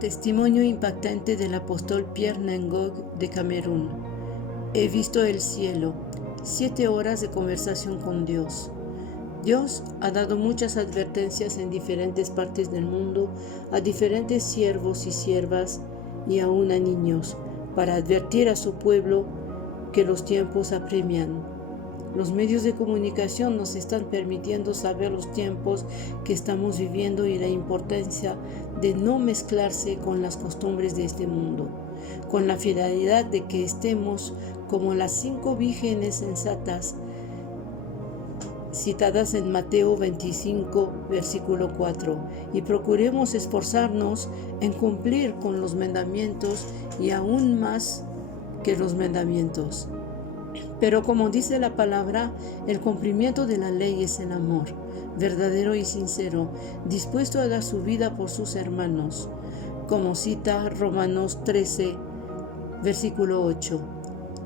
Testimonio impactante del apóstol Pierre Nengog de Camerún. He visto el cielo, 7 horas de conversación con Dios. Dios ha dado muchas advertencias en diferentes partes del mundo a diferentes siervos y siervas y aún a niños, para advertir a su pueblo que los tiempos apremian. Los medios de comunicación nos están permitiendo saber los tiempos que estamos viviendo y la importancia de no mezclarse con las costumbres de este mundo, con la finalidad de que estemos como las 5 vírgenes sensatas citadas en Mateo 25, versículo 4, y procuremos esforzarnos en cumplir con los mandamientos y aún más que los mandamientos. Pero como dice la palabra, el cumplimiento de la ley es el amor, verdadero y sincero, dispuesto a dar su vida por sus hermanos, como cita Romanos 13, versículo 8.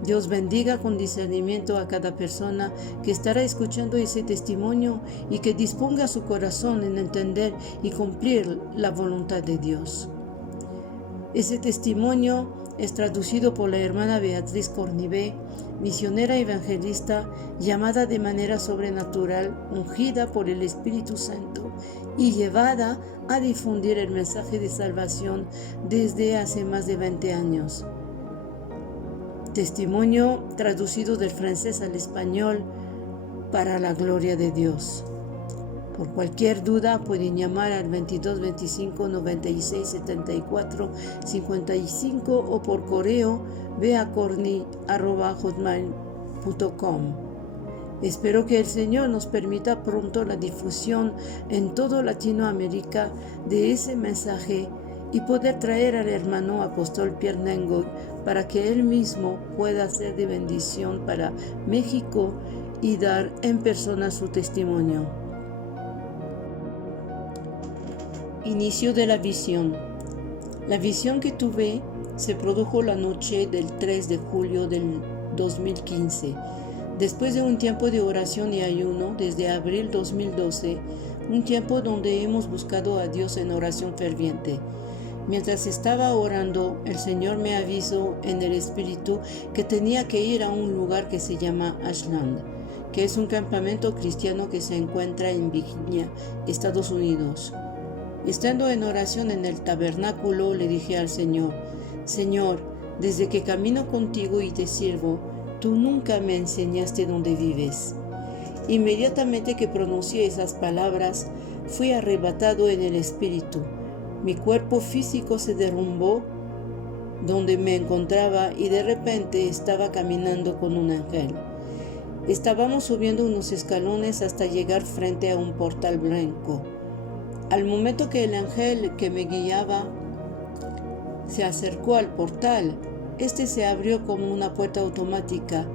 Dios bendiga con discernimiento a cada persona que estará escuchando ese testimonio y que disponga su corazón en entender y cumplir la voluntad de Dios. Ese testimonio es traducido por la hermana Beatriz Cornibé, misionera evangelista llamada de manera sobrenatural, ungida por el Espíritu Santo y llevada a difundir el mensaje de salvación desde hace más de 20 años. Testimonio traducido del francés al español para la gloria de Dios. Por cualquier duda pueden llamar al 22 25 96 74 55 o por correo beacorni@hotmail.com. Espero que el Señor nos permita pronto la difusión en toda Latinoamérica de ese mensaje y poder traer al hermano apóstol Pierre Nengog para que él mismo pueda ser de bendición para México y dar en persona su testimonio. Inicio de la visión. La visión que tuve se produjo la noche del 3 de julio del 2015, después de un tiempo de oración y ayuno desde abril 2012, un tiempo donde hemos buscado a Dios en oración ferviente. Mientras estaba orando, el Señor me avisó en el Espíritu que tenía que ir a un lugar que se llama Ashland, que es un campamento cristiano que se encuentra en Virginia, Estados Unidos. Estando en oración en el tabernáculo, le dije al Señor: Señor, desde que camino contigo y te sirvo, tú nunca me enseñaste dónde vives. Inmediatamente que pronuncié esas palabras, fui arrebatado en el Espíritu. Mi cuerpo físico se derrumbó donde me encontraba y de repente estaba caminando con un ángel. Estábamos subiendo unos escalones hasta llegar frente a un portal blanco. Al momento que el ángel que me guiaba se acercó al portal, este se abrió como una puerta automática,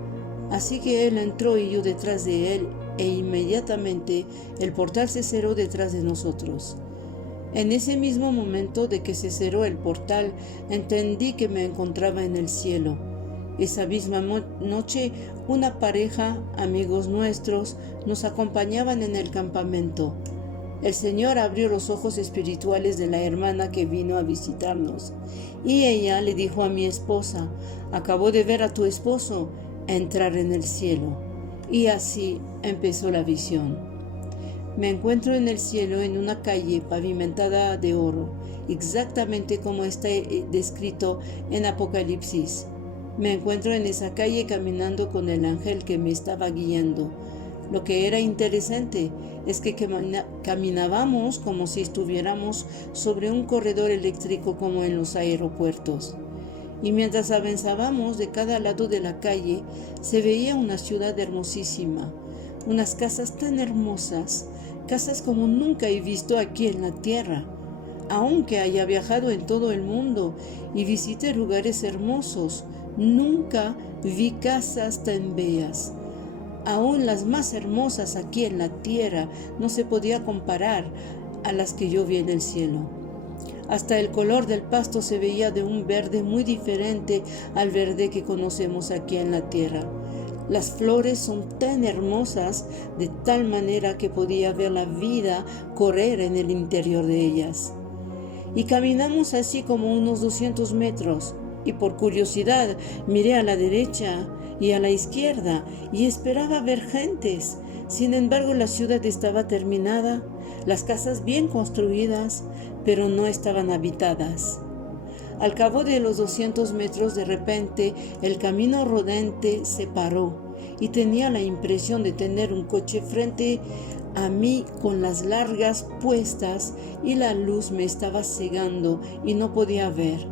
así que él entró y yo detrás de él, e inmediatamente el portal se cerró detrás de nosotros. En ese mismo momento de que se cerró el portal, entendí que me encontraba en el cielo. Esa misma noche, una pareja, amigos nuestros, nos acompañaban en el campamento. El Señor abrió los ojos espirituales de la hermana que vino a visitarnos, y ella le dijo a mi esposa: acabo de ver a tu esposo entrar en el cielo. Y así empezó la visión. Me encuentro en el cielo en una calle pavimentada de oro, exactamente como está descrito en Apocalipsis. Me encuentro en esa calle caminando con el ángel que me estaba guiando. Lo que era interesante es que caminábamos como si estuviéramos sobre un corredor eléctrico como en los aeropuertos. Y mientras avanzábamos de cada lado de la calle, se veía una ciudad hermosísima, unas casas tan hermosas, casas como nunca he visto aquí en la tierra. Aunque haya viajado en todo el mundo y visité lugares hermosos, nunca vi casas tan bellas. Aún las más hermosas aquí en la tierra no se podía comparar a las que yo vi en el cielo. Hasta el color del pasto se veía de un verde muy diferente al verde que conocemos aquí en la tierra. Las flores son tan hermosas de tal manera que podía ver la vida correr en el interior de ellas. Y caminamos así como unos 200 metros. Y por curiosidad miré a la derecha y a la izquierda y esperaba ver gentes. Sin embargo, la ciudad estaba terminada, las casas bien construidas, pero no estaban habitadas. Al cabo de los 200 metros, de repente, el camino rodante se paró y tenía la impresión de tener un coche frente a mí con las largas puestas y la luz me estaba cegando y no podía ver.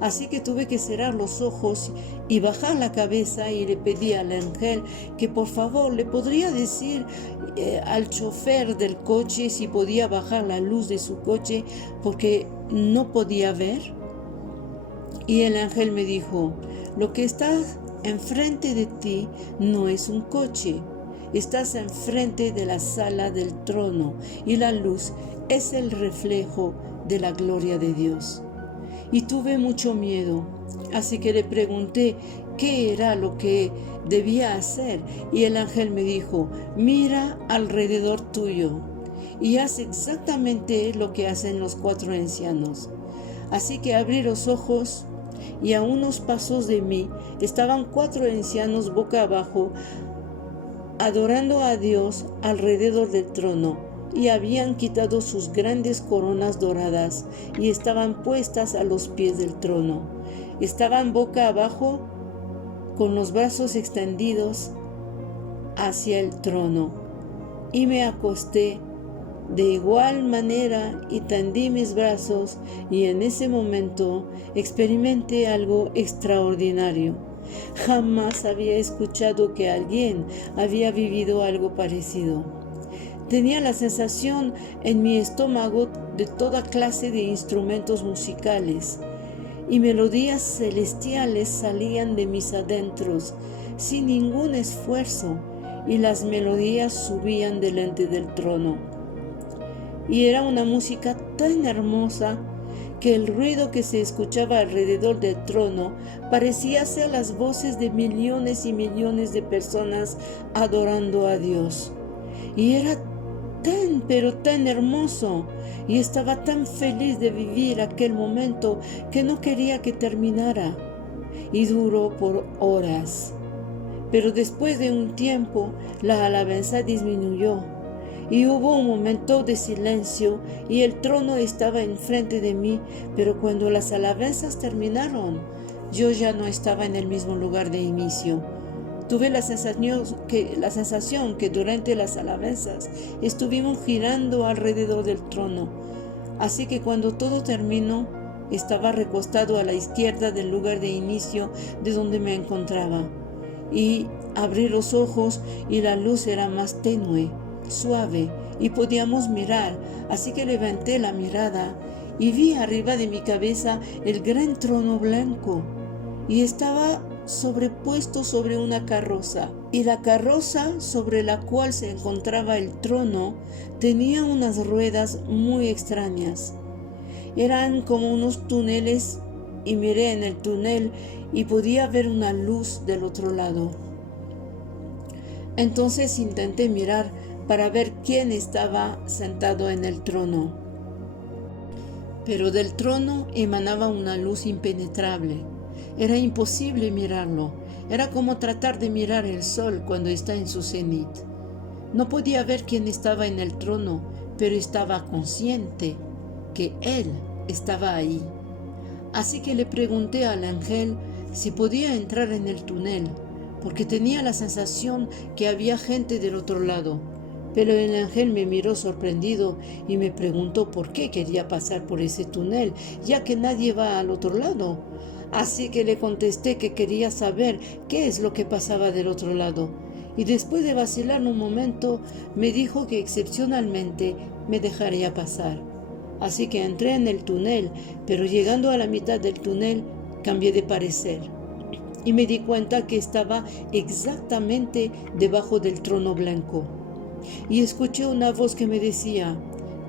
Así que tuve que cerrar los ojos y bajar la cabeza y le pedí al ángel que por favor le podría decir al chofer del coche si podía bajar la luz de su coche porque no podía ver. Y el ángel me dijo, lo que está enfrente de ti no es un coche, estás enfrente de la sala del trono y la luz es el reflejo de la gloria de Dios. Y tuve mucho miedo, así que le pregunté qué era lo que debía hacer y el ángel me dijo, mira alrededor tuyo y haz exactamente lo que hacen los 4 ancianos. Así que abrí los ojos y a unos pasos de mí estaban 4 ancianos boca abajo adorando a Dios alrededor del trono. Y habían quitado sus grandes coronas doradas y estaban puestas a los pies del trono. Estaban boca abajo con los brazos extendidos hacia el trono. Y me acosté de igual manera y tendí mis brazos y en ese momento experimenté algo extraordinario. Jamás había escuchado que alguien había vivido algo parecido. Tenía la sensación en mi estómago de toda clase de instrumentos musicales y melodías celestiales salían de mis adentros sin ningún esfuerzo y las melodías subían delante del trono. Y era una música tan hermosa que el ruido que se escuchaba alrededor del trono parecía ser las voces de millones y millones de personas adorando a Dios. Y era pero tan hermoso, y estaba tan feliz de vivir aquel momento que no quería que terminara, y duró por horas. Pero después de un tiempo, la alabanza disminuyó, y hubo un momento de silencio, y el trono estaba enfrente de mí, pero cuando las alabanzas terminaron, yo ya no estaba en el mismo lugar de inicio. Tuve la sensación que durante las alabanzas estuvimos girando alrededor del trono. Así que cuando todo terminó, estaba recostado a la izquierda del lugar de inicio de donde me encontraba. Y abrí los ojos y la luz era más tenue, suave, y podíamos mirar. Así que levanté la mirada y vi arriba de mi cabeza el gran trono blanco. Y estaba sobrepuesto sobre una carroza, y la carroza sobre la cual se encontraba el trono tenía unas ruedas muy extrañas. Eran como unos túneles y miré en el túnel y podía ver una luz del otro lado. Entonces intenté mirar para ver quién estaba sentado en el trono. Pero del trono emanaba una luz impenetrable. Era imposible mirarlo. Era como tratar de mirar el sol cuando está en su cenit. No podía ver quién estaba en el trono, pero estaba consciente que él estaba ahí. Así que le pregunté al ángel si podía entrar en el túnel, porque tenía la sensación que había gente del otro lado. Pero el ángel me miró sorprendido y me preguntó por qué quería pasar por ese túnel, ya que nadie va al otro lado. Así que le contesté que quería saber qué es lo que pasaba del otro lado. Y después de vacilar un momento, me dijo que excepcionalmente me dejaría pasar. Así que entré en el túnel, pero llegando a la mitad del túnel, cambié de parecer. Y me di cuenta que estaba exactamente debajo del trono blanco. Y escuché una voz que me decía,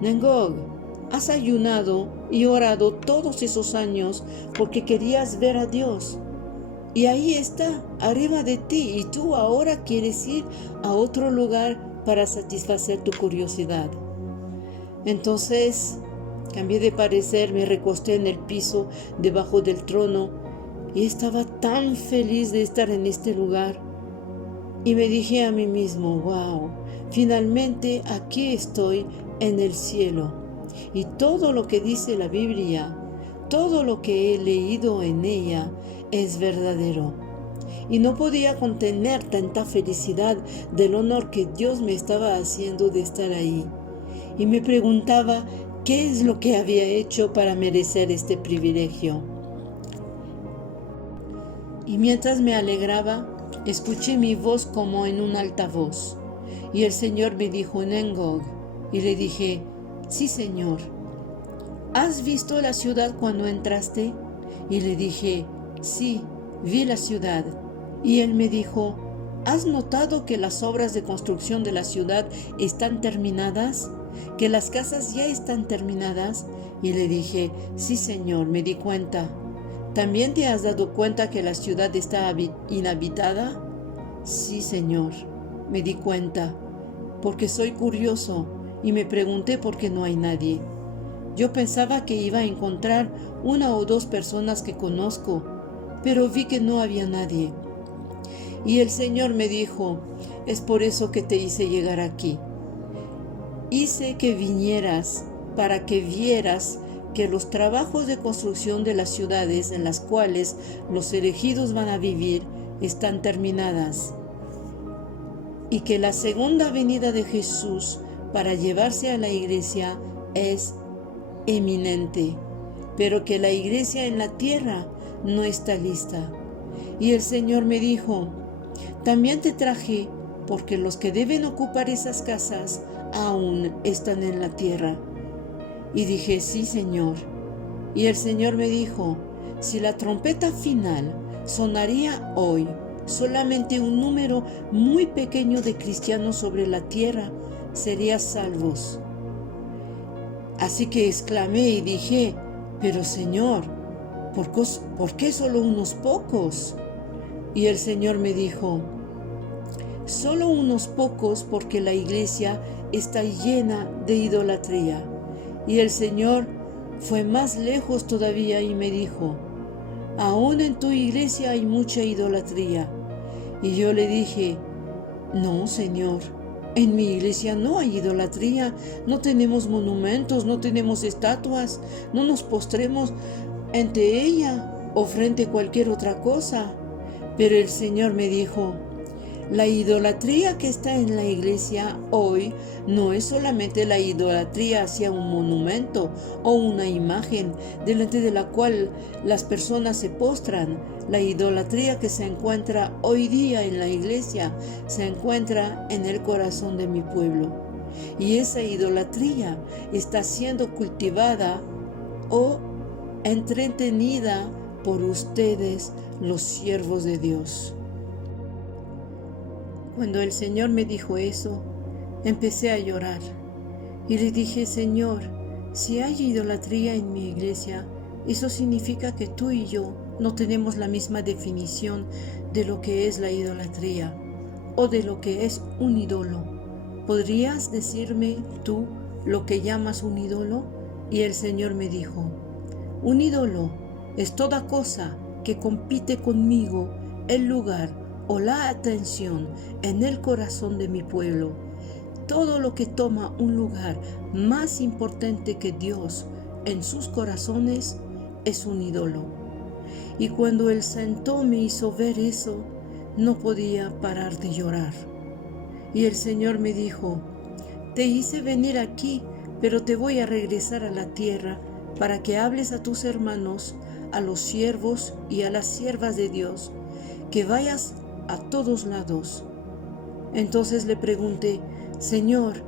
Nengog, has ayunado y orado todos esos años porque querías ver a Dios. Y ahí está, arriba de ti, y tú ahora quieres ir a otro lugar para satisfacer tu curiosidad. Entonces Cambié de parecer, me recosté en el piso debajo del trono y estaba tan feliz de estar en este lugar. Y me dije a mí mismo, wow, finalmente aquí estoy en el cielo. Y todo lo que dice la Biblia, todo lo que he leído en ella es verdadero. Y no podía contener tanta felicidad del honor que Dios me estaba haciendo de estar ahí. Y me preguntaba, ¿qué es lo que había hecho para merecer este privilegio? Y mientras me alegraba, escuché mi voz como en un altavoz. Y el Señor me dijo, Nengog. Y le dije, sí, Señor. ¿Has visto la ciudad cuando entraste? Y le dije, sí, vi la ciudad. Y él me dijo, ¿has notado que las obras de construcción de la ciudad están terminadas? ¿Que las casas ya están terminadas? Y le dije, sí, Señor, me di cuenta. ¿También te has dado cuenta que la ciudad está inhabitada? Sí, Señor, me di cuenta, porque soy curioso y me pregunté por qué no hay nadie. Yo pensaba que iba a encontrar una o dos personas que conozco, pero vi que no había nadie. Y el Señor me dijo, es por eso que te hice llegar aquí. Hice que vinieras para que vieras que los trabajos de construcción de las ciudades en las cuales los elegidos van a vivir están terminadas y que la segunda venida de Jesús para llevarse a la iglesia es eminente, pero que la iglesia en la tierra no está lista. Y el Señor me dijo, también te traje porque los que deben ocupar esas casas aún están en la tierra. Y dije, sí, Señor. Y el Señor me dijo, si la trompeta final sonaría hoy, solamente un número muy pequeño de cristianos sobre la tierra serían salvos. Así que exclamé y dije, pero Señor, ¿por qué solo unos pocos? Y el Señor me dijo, solo unos pocos porque la iglesia está llena de idolatría. Y el Señor fue más lejos todavía y me dijo, aún en tu iglesia hay mucha idolatría. Y yo le dije, no, Señor, en mi iglesia no hay idolatría, no tenemos monumentos, no tenemos estatuas, no nos postremos ante ella o frente a cualquier otra cosa. Pero el Señor me dijo, la idolatría que está en la iglesia hoy no es solamente la idolatría hacia un monumento o una imagen delante de la cual las personas se postran. La idolatría que se encuentra hoy día en la iglesia se encuentra en el corazón de mi pueblo. Y esa idolatría está siendo cultivada o entretenida por ustedes, los siervos de Dios. Cuando el Señor me dijo eso, empecé a llorar y le dije, Señor, si hay idolatría en mi iglesia, eso significa que tú y yo no tenemos la misma definición de lo que es la idolatría o de lo que es un ídolo. ¿Podrías decirme tú lo que llamas un ídolo? Y el Señor me dijo, un ídolo es toda cosa que compite conmigo el lugar o la atención en el corazón de mi pueblo. Todo lo que toma un lugar más importante que Dios en sus corazones es un ídolo. Y cuando Él sentó me hizo ver eso, no podía parar de llorar. Y el Señor me dijo, te hice venir aquí, pero te voy a regresar a la tierra para que hables a tus hermanos, a los siervos y a las siervas de Dios, que vayas a todos lados. Entonces le pregunté, Señor,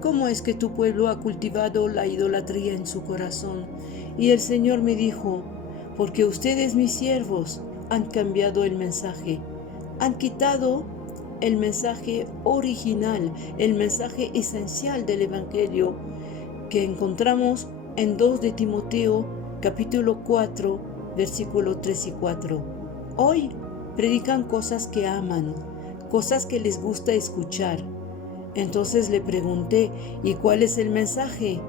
¿cómo es que tu pueblo ha cultivado la idolatría en su corazón? Y el Señor me dijo, porque ustedes, mis siervos, han cambiado el mensaje, han quitado el mensaje original, el mensaje esencial del Evangelio que encontramos en 2 de Timoteo, capítulo 4, versículos 3 y 4. Hoy predican cosas que aman, cosas que les gusta escuchar. Entonces le pregunté, ¿y cuál es el mensaje?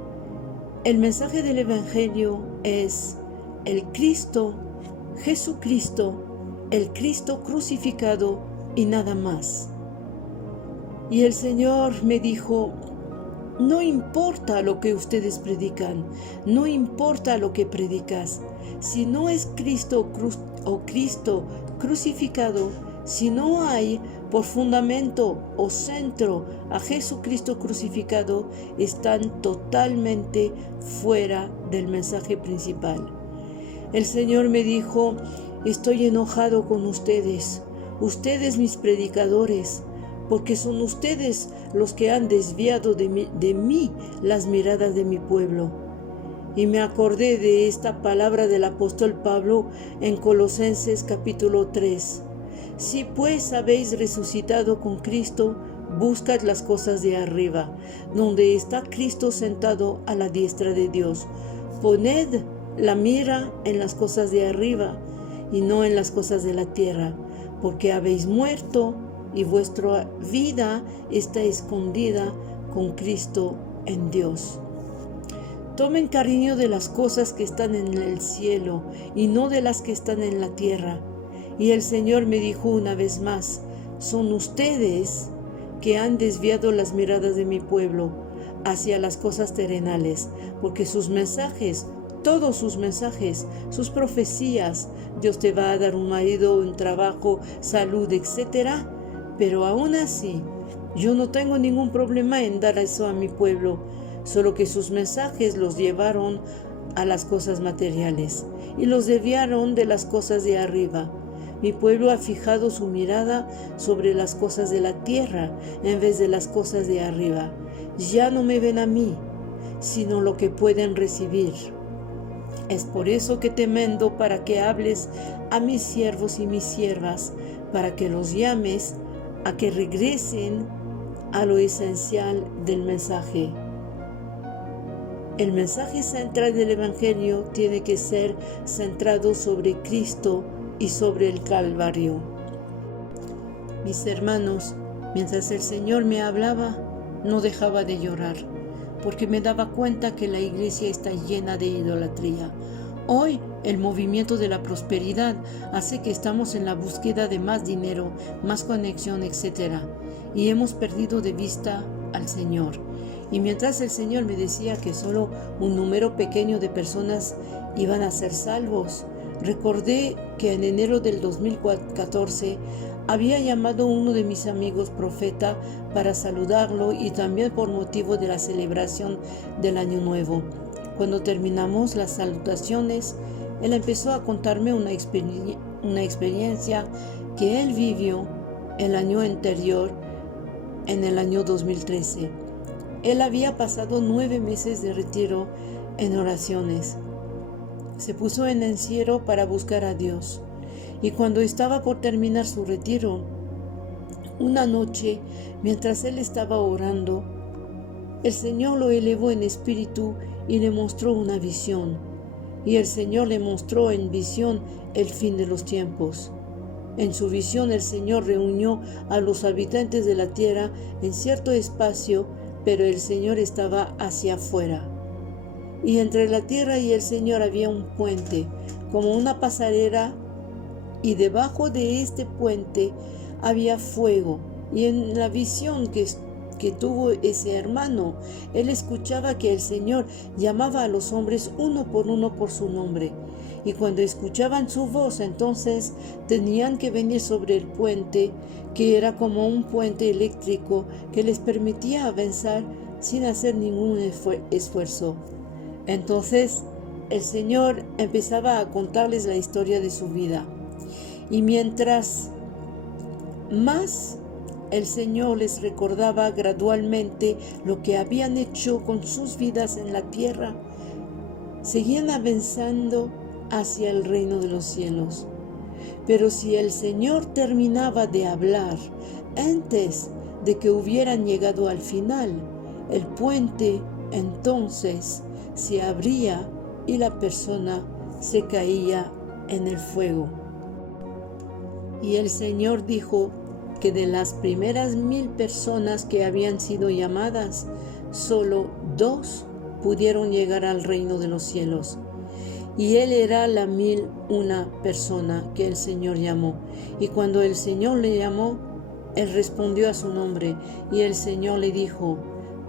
El mensaje del Evangelio es el Cristo, Jesucristo, el Cristo crucificado y nada más. Y el Señor me dijo, no importa lo que ustedes predican, no importa lo que predicas, si no es Cristo o Cristo crucificado, si no hay por fundamento o centro a Jesucristo crucificado, están totalmente fuera del mensaje principal. El Señor me dijo, estoy enojado con ustedes mis predicadores, porque son ustedes los que han desviado de mí las miradas de mi pueblo. Y me acordé de esta palabra del apóstol Pablo en Colosenses capítulo 3. Si pues habéis resucitado con Cristo, buscad las cosas de arriba, donde está Cristo sentado a la diestra de Dios. Poned la mira en las cosas de arriba y no en las cosas de la tierra, porque habéis muerto y vuestra vida está escondida con Cristo en Dios. Tomen cariño de las cosas que están en el cielo y no de las que están en la tierra. Y el Señor me dijo una vez más, son ustedes que han desviado las miradas de mi pueblo hacia las cosas terrenales, porque sus mensajes, todos sus mensajes, sus profecías, Dios te va a dar un marido, un trabajo, salud, etc. Pero aún así, yo no tengo ningún problema en dar eso a mi pueblo, solo que sus mensajes los llevaron a las cosas materiales y los desviaron de las cosas de arriba. Mi pueblo ha fijado su mirada sobre las cosas de la tierra en vez de las cosas de arriba. Ya no me ven a mí, sino lo que pueden recibir. Es por eso que te mando para que hables a mis siervos y mis siervas, para que los llames a que regresen a lo esencial del mensaje. El mensaje central del Evangelio tiene que ser centrado sobre Cristo y sobre el Calvario. Mis hermanos, mientras el Señor me hablaba, no dejaba de llorar, porque me daba cuenta que la iglesia está llena de idolatría. Hoy, el movimiento de la prosperidad hace que estamos en la búsqueda de más dinero, más conexión, etc. Y hemos perdido de vista al Señor. Y mientras el Señor me decía que solo un número pequeño de personas iban a ser salvos, recordé que en enero del 2014 había llamado a uno de mis amigos profeta para saludarlo y también por motivo de la celebración del Año Nuevo. Cuando terminamos las salutaciones, él empezó a contarme una experiencia que él vivió el año anterior, en el año 2013. Él había pasado 9 meses de retiro en oraciones. Se puso en encierro para buscar a Dios. Y cuando estaba por terminar su retiro, una noche, mientras él estaba orando, el Señor lo elevó en espíritu y le mostró una visión. Y el Señor le mostró en visión el fin de los tiempos. En su visión el Señor reunió a los habitantes de la tierra en cierto espacio, pero el Señor estaba hacia afuera. Y entre la tierra y el Señor había un puente, como una pasarela, y debajo de este puente había fuego. Y en la visión que tuvo ese hermano, él escuchaba que el Señor llamaba a los hombres uno por su nombre. Y cuando escuchaban su voz, entonces tenían que venir sobre el puente, que era como un puente eléctrico que les permitía avanzar sin hacer ningún esfuerzo. Entonces el Señor empezaba a contarles la historia de su vida. Y mientras más el Señor les recordaba gradualmente lo que habían hecho con sus vidas en la tierra, seguían avanzando hacia el reino de los cielos. Pero si el Señor terminaba de hablar antes de que hubieran llegado al final, el puente entonces se abría y la persona se caía en el fuego. Y el Señor dijo que de las primeras 1000 personas que habían sido llamadas, solo 2 pudieron llegar al reino de los cielos. Y él era la 1001 persona que el Señor llamó. Y cuando el Señor le llamó, él respondió a su nombre. Y el Señor le dijo: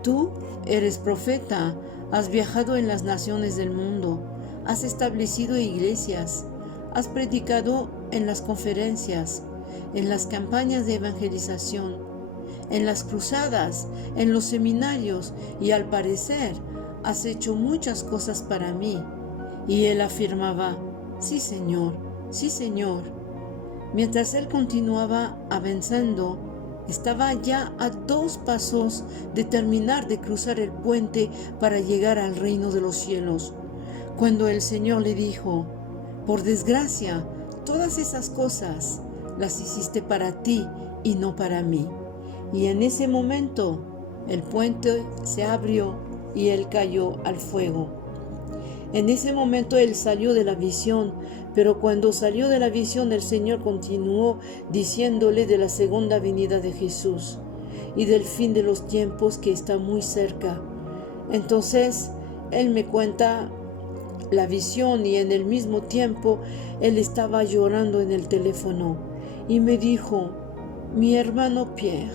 tú eres profeta, has viajado en las naciones del mundo, has establecido iglesias, has predicado en las conferencias, en las campañas de evangelización, en las cruzadas, en los seminarios, y al parecer has hecho muchas cosas para mí. Y él afirmaba: sí, Señor, sí, Señor. Mientras él continuaba avanzando, estaba ya a 2 pasos de terminar de cruzar el puente para llegar al reino de los cielos, cuando el Señor le dijo: por desgracia, todas esas cosas las hiciste para ti y no para mí. Y en ese momento el puente se abrió y él cayó al fuego. En ese momento él salió de la visión, pero cuando salió de la visión el Señor continuó diciéndole de la segunda venida de Jesús y del fin de los tiempos que está muy cerca. Entonces él me cuenta la visión y en el mismo tiempo él estaba llorando en el teléfono y me dijo: mi hermano Pierre,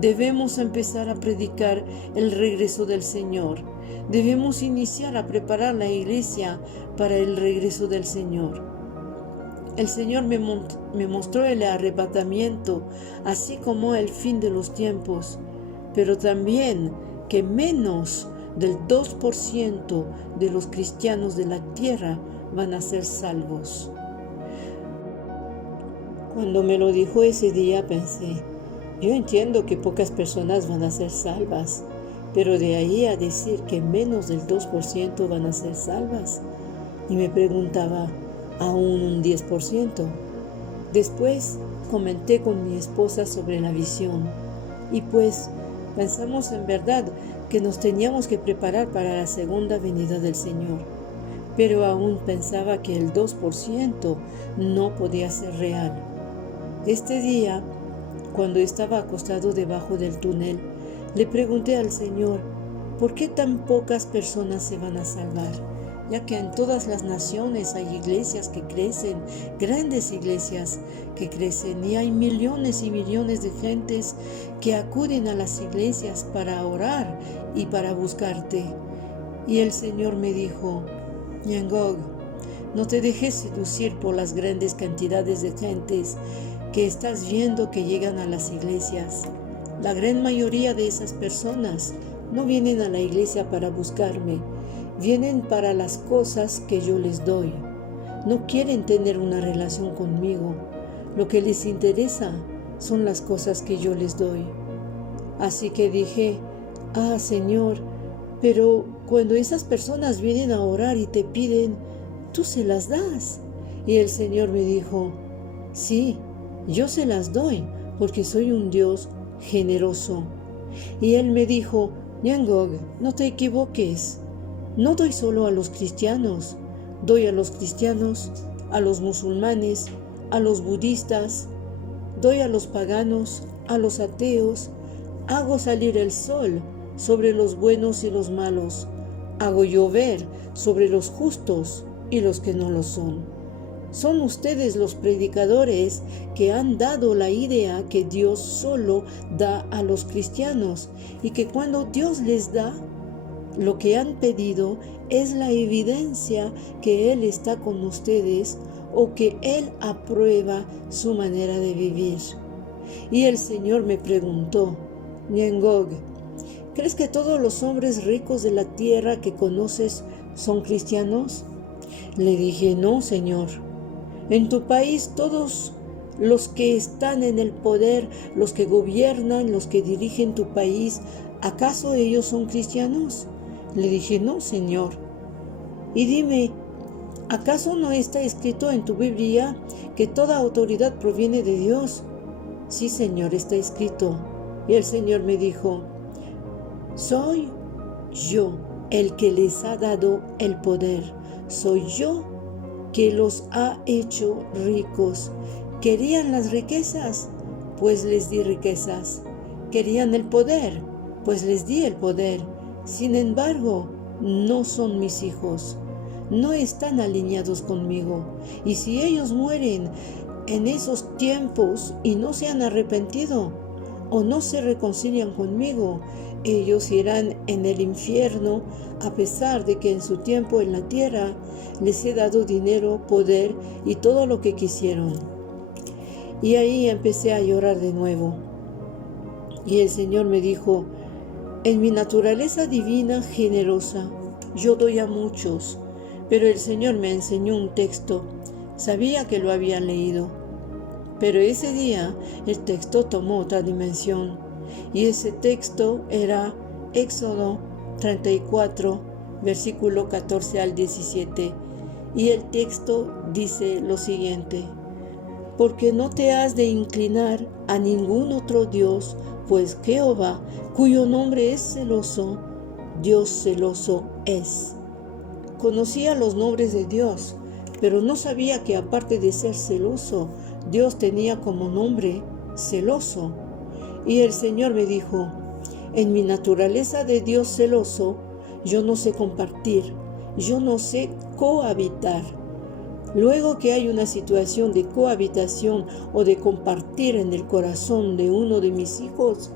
debemos empezar a predicar el regreso del Señor. Debemos iniciar a preparar la iglesia para el regreso del Señor. El Señor me mostró el arrebatamiento, así como el fin de los tiempos, pero también que menos del 2% de los cristianos de la tierra van a ser salvos. Cuando me lo dijo ese día pensé: yo entiendo que pocas personas van a ser salvas, pero de ahí a decir que menos del 2% van a ser salvas. Y me preguntaba: ¿aún un 10%? Después comenté con mi esposa sobre la visión y pues pensamos en verdad que nos teníamos que preparar para la segunda venida del Señor, pero aún pensaba que el 2% no podía ser real. Este día, cuando estaba acostado debajo del túnel, le pregunté al Señor: ¿por qué tan pocas personas se van a salvar? Ya que en todas las naciones hay iglesias que crecen, grandes iglesias que crecen, y hay millones y millones de gentes que acuden a las iglesias para orar y para buscarte. Y el Señor me dijo: Nyangog, no te dejes seducir por las grandes cantidades de gentes que estás viendo que llegan a las iglesias. La gran mayoría de esas personas no vienen a la iglesia para buscarme, vienen para las cosas que yo les doy. No quieren tener una relación conmigo. Lo que les interesa son las cosas que yo les doy. Así que dije: Señor, pero cuando esas personas vienen a orar y te piden, tú se las das. Y el Señor me dijo: sí, yo se las doy porque soy un Dios generoso. Y él me dijo: Nyangog, no te equivoques, no doy solo a los cristianos, doy a los cristianos, a los musulmanes, a los budistas, doy a los paganos, a los ateos, hago salir el sol sobre los buenos y los malos, hago llover sobre los justos y los que no lo son. Son ustedes los predicadores que han dado la idea que Dios solo da a los cristianos y que cuando Dios les da, lo que han pedido es la evidencia que Él está con ustedes o que Él aprueba su manera de vivir. Y el Señor me preguntó: Nyangog, ¿crees que todos los hombres ricos de la tierra que conoces son cristianos? Le dije: no, Señor. En tu país todos los que están en el poder, los que gobiernan, los que dirigen tu país, ¿acaso ellos son cristianos? Le dije: no, Señor. Y dime, ¿acaso no está escrito en tu Biblia que toda autoridad proviene de Dios? Sí, Señor, está escrito. Y el Señor me dijo: soy yo el que les ha dado el poder. Soy yo que los ha hecho ricos. ¿Querían las riquezas? Pues les di riquezas. ¿Querían el poder? Pues les di el poder. Sin embargo, no son mis hijos, no están alineados conmigo. Y si ellos mueren en esos tiempos y no se han arrepentido o no se reconcilian conmigo, ellos irán en el infierno, a pesar de que en su tiempo en la tierra les he dado dinero, poder y todo lo que quisieron. Y ahí empecé a llorar de nuevo. Y el Señor me dijo: en mi naturaleza divina generosa, yo doy a muchos. Pero el Señor me enseñó un texto. Sabía que lo había leído, pero ese día el texto tomó otra dimensión. Y ese texto era Éxodo 34, versículo 14 al 17. Y el texto dice lo siguiente: porque no te has de inclinar a ningún otro Dios, pues Jehová, cuyo nombre es celoso, Dios celoso es. Conocía los nombres de Dios, pero no sabía que aparte de ser celoso, Dios tenía como nombre celoso. Y el Señor me dijo: en mi naturaleza de Dios celoso, yo no sé compartir, yo no sé cohabitar. Luego que hay una situación de cohabitación o de compartir en el corazón de uno de mis hijos,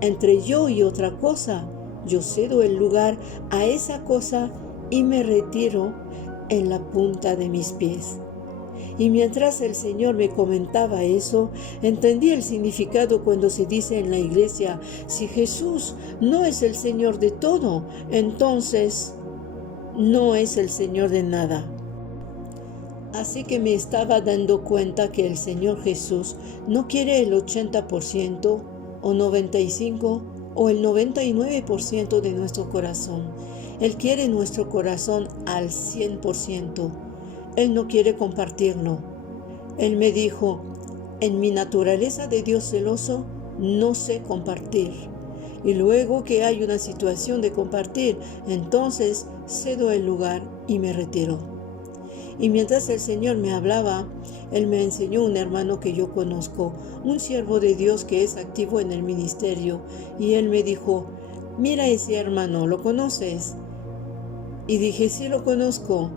entre yo y otra cosa, yo cedo el lugar a esa cosa y me retiro en la punta de mis pies. Y mientras el Señor me comentaba eso, entendí el significado cuando se dice en la iglesia: si Jesús no es el Señor de todo, entonces no es el Señor de nada. Así que me estaba dando cuenta que el Señor Jesús no quiere el 80% o 95% o el 99% de nuestro corazón. Él quiere nuestro corazón al 100%. Él no quiere compartirlo. Él me dijo: en mi naturaleza de Dios celoso, no sé compartir. Y luego que hay una situación de compartir, entonces cedo el lugar y me retiro. Y mientras el Señor me hablaba, Él me enseñó un hermano que yo conozco, un siervo de Dios que es activo en el ministerio. Y Él me dijo: mira ese hermano, ¿lo conoces? Y dije: sí, lo conozco.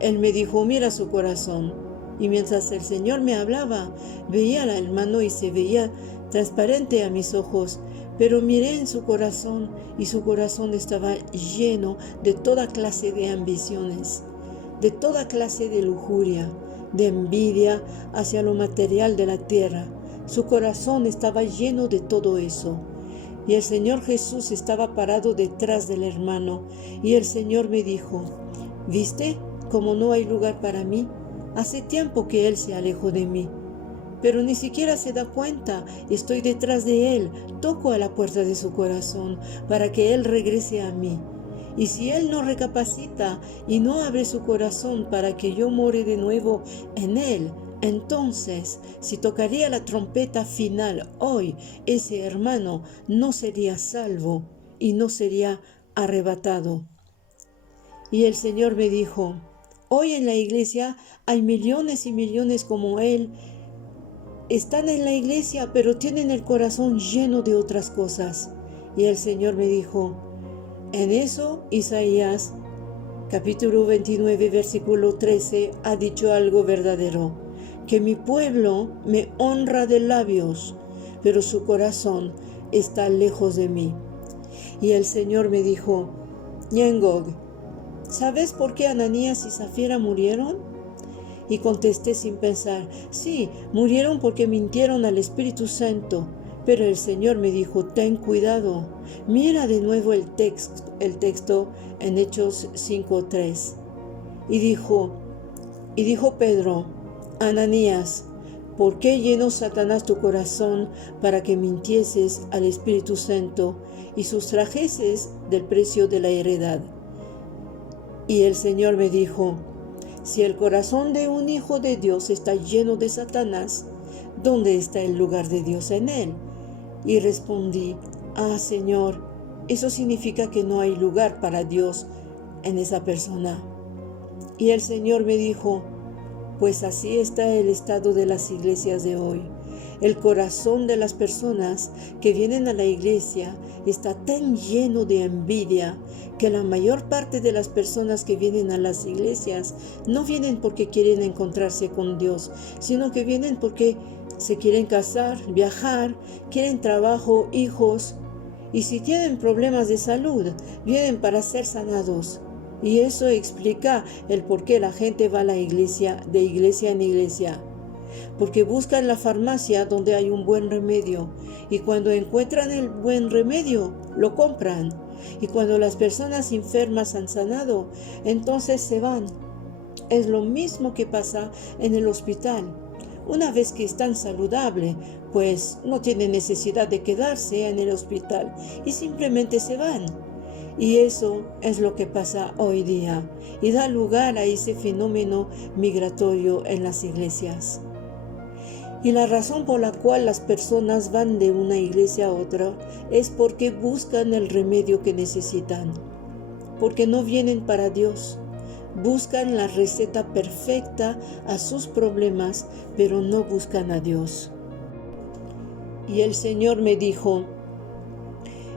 Él me dijo: mira su corazón. Y mientras el Señor me hablaba, veía al hermano y se veía transparente a mis ojos. Pero miré en su corazón y su corazón estaba lleno de toda clase de ambiciones, de toda clase de lujuria, de envidia hacia lo material de la tierra. Su corazón estaba lleno de todo eso. Y el Señor Jesús estaba parado detrás del hermano. Y el Señor me dijo: ¿viste cómo no hay lugar para mí? Hace tiempo que él se alejó de mí, pero ni siquiera se da cuenta. Estoy detrás de él, toco a la puerta de su corazón para que él regrese a mí. Y si él no recapacita y no abre su corazón para que yo more de nuevo en él, entonces, si tocaría la trompeta final hoy, ese hermano no sería salvo y no sería arrebatado. Y el Señor me dijo: hoy en la iglesia hay millones y millones como él. Están en la iglesia, pero tienen el corazón lleno de otras cosas. Y el Señor me dijo: en eso Isaías, capítulo 29, versículo 13, ha dicho algo verdadero: que mi pueblo me honra de labios, pero su corazón está lejos de mí. Y el Señor me dijo: Ñengog, ¿sabes por qué Ananías y Zafira murieron? Y contesté sin pensar: sí, murieron porque mintieron al Espíritu Santo. Pero el Señor me dijo: ten cuidado, mira de nuevo el texto en Hechos 5:3. Y dijo Pedro: Ananías, ¿por qué llenó Satanás tu corazón para que mintieses al Espíritu Santo y sustrajeses del precio de la heredad? Y el Señor me dijo: si el corazón de un hijo de Dios está lleno de Satanás, ¿dónde está el lugar de Dios en él? Y respondí: Señor, eso significa que no hay lugar para Dios en esa persona. Y el Señor me dijo: pues así está el estado de las iglesias de hoy. El corazón de las personas que vienen a la iglesia está tan lleno de envidia que la mayor parte de las personas que vienen a las iglesias no vienen porque quieren encontrarse con Dios, sino que vienen porque se quieren casar, viajar, quieren trabajo, hijos, y si tienen problemas de salud, vienen para ser sanados. Y eso explica el por qué la gente va a la iglesia, de iglesia en iglesia. Porque buscan la farmacia donde hay un buen remedio, y cuando encuentran el buen remedio, lo compran. Y cuando las personas enfermas han sanado, entonces se van. Es lo mismo que pasa en el hospital. Una vez que están saludables, pues no tienen necesidad de quedarse en el hospital y simplemente se van. Y eso es lo que pasa hoy día y da lugar a ese fenómeno migratorio en las iglesias. Y la razón por la cual las personas van de una iglesia a otra es porque buscan el remedio que necesitan, porque no vienen para Dios. Buscan la receta perfecta a sus problemas, pero no buscan a Dios. Y el Señor me dijo,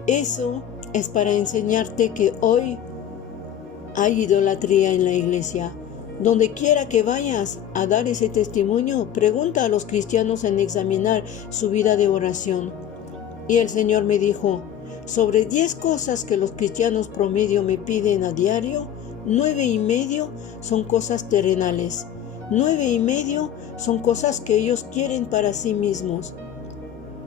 eso es para enseñarte que hoy hay idolatría en la iglesia. Donde quiera que vayas a dar ese testimonio, pregunta a los cristianos en examinar su vida de oración. Y el Señor me dijo, sobre 10 cosas que los cristianos promedio me piden a diario, 9.5 son cosas terrenales. 9.5 son cosas que ellos quieren para sí mismos,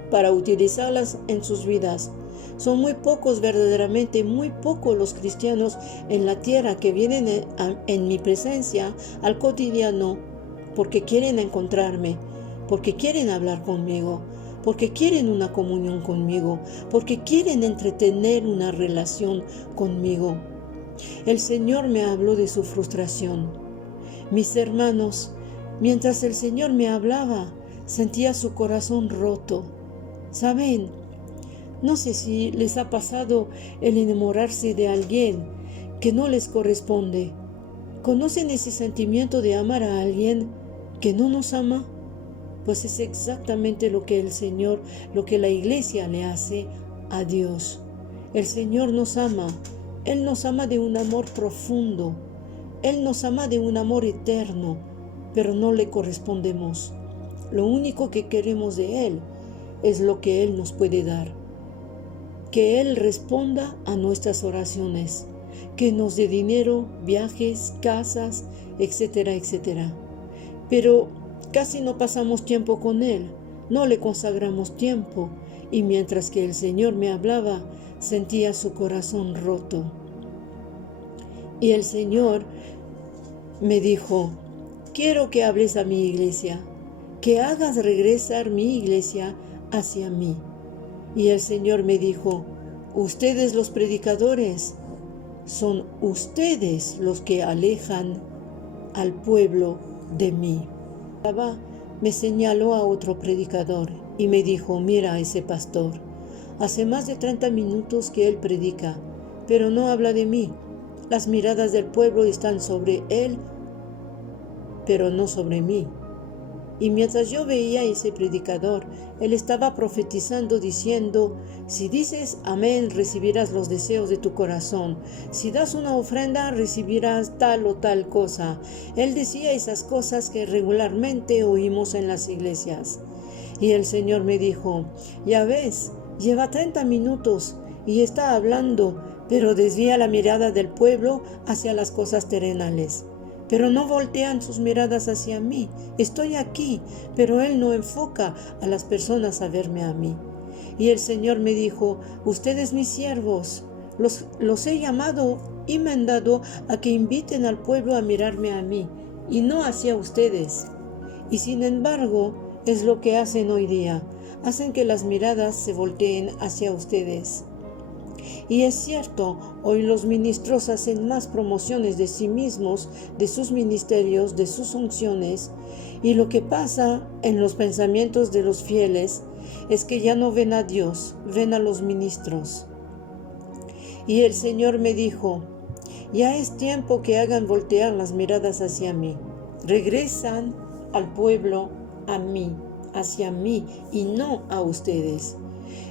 para utilizarlas en sus vidas. Son muy pocos, verdaderamente muy pocos los cristianos en la tierra que vienen en mi presencia al cotidiano porque quieren encontrarme, porque quieren hablar conmigo, porque quieren una comunión conmigo, porque quieren entretener una relación conmigo. El Señor me habló de su frustración. Mis hermanos, mientras el Señor me hablaba, sentía su corazón roto. ¿Saben? No sé si les ha pasado el enamorarse de alguien que no les corresponde. ¿Conocen ese sentimiento de amar a alguien que no nos ama? Pues es exactamente lo que el Señor, lo que la iglesia le hace a Dios. El Señor nos ama. Él nos ama de un amor profundo. Él nos ama de un amor eterno, pero no le correspondemos. Lo único que queremos de Él es lo que Él nos puede dar. Que Él responda a nuestras oraciones, que nos dé dinero, viajes, casas, etcétera, etcétera. Pero casi no pasamos tiempo con Él, no le consagramos tiempo, y mientras que el Señor me hablaba, sentía su corazón roto. Y el Señor me dijo, quiero que hables a mi iglesia, que hagas regresar mi iglesia hacia mí. Y el Señor me dijo, ustedes los predicadores, son ustedes los que alejan al pueblo de mí. Me señaló a otro predicador y me dijo, mira a ese pastor, hace más de 30 minutos que él predica, pero no habla de mí. Las miradas del pueblo están sobre él, pero no sobre mí. Y mientras yo veía a ese predicador, él estaba profetizando diciendo, si dices amén, recibirás los deseos de tu corazón. Si das una ofrenda, recibirás tal o tal cosa. Él decía esas cosas que regularmente oímos en las iglesias. Y el Señor me dijo, ya ves, lleva 30 minutos y está hablando, pero desvía la mirada del pueblo hacia las cosas terrenales. Pero no voltean sus miradas hacia mí. Estoy aquí, pero Él no enfoca a las personas a verme a mí. Y el Señor me dijo, ustedes mis siervos, los he llamado y mandado a que inviten al pueblo a mirarme a mí, y no hacia ustedes. Y sin embargo, es lo que hacen hoy día. Hacen que las miradas se volteen hacia ustedes. Y es cierto, hoy los ministros hacen más promociones de sí mismos, de sus ministerios, de sus unciones, y lo que pasa en los pensamientos de los fieles es que ya no ven a Dios, ven a los ministros. Y el Señor me dijo, ya es tiempo que hagan voltear las miradas hacia mí. Regresan al pueblo a mí. hacia mí y no a ustedes.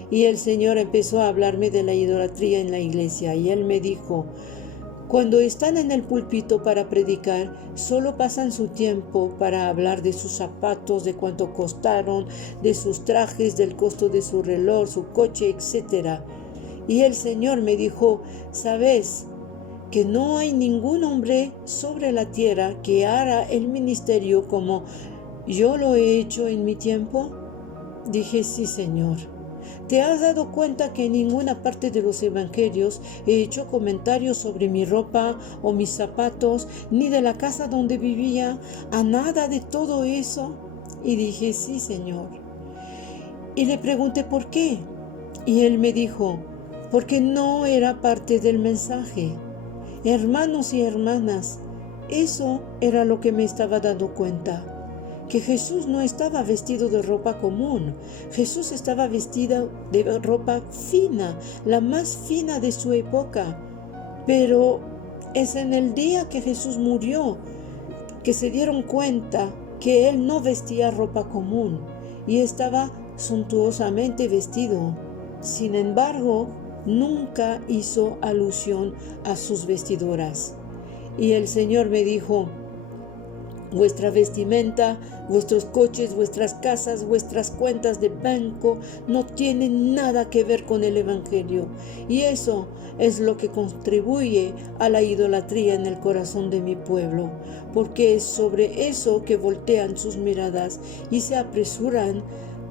Y el Señor empezó a hablarme de la idolatría en la iglesia y Él me dijo: cuando están en el púlpito para predicar, solo pasan su tiempo para hablar de sus zapatos, de cuánto costaron, de sus trajes, del costo de su reloj, su coche, etc. Y el Señor me dijo: ¿sabes que no hay ningún hombre sobre la tierra que haga el ministerio como yo lo he hecho en mi tiempo? Dije: sí, Señor. ¿Te has dado cuenta que en ninguna parte de los evangelios he hecho comentarios sobre mi ropa o mis zapatos, ni de la casa donde vivía, a nada de todo eso? Y dije: sí, Señor. Y le pregunté por qué. Y él me dijo: porque no era parte del mensaje. Hermanos y hermanas, eso era lo que me estaba dando cuenta. Que Jesús no estaba vestido de ropa común. Jesús estaba vestido de ropa fina, la más fina de su época. Pero es en el día que Jesús murió que se dieron cuenta que Él no vestía ropa común y estaba suntuosamente vestido. Sin embargo, nunca hizo alusión a sus vestiduras. Y el Señor me dijo: vuestra vestimenta, vuestros coches, vuestras casas, vuestras cuentas de banco no tienen nada que ver con el Evangelio. Y eso es lo que contribuye a la idolatría en el corazón de mi pueblo, porque es sobre eso que voltean sus miradas y se apresuran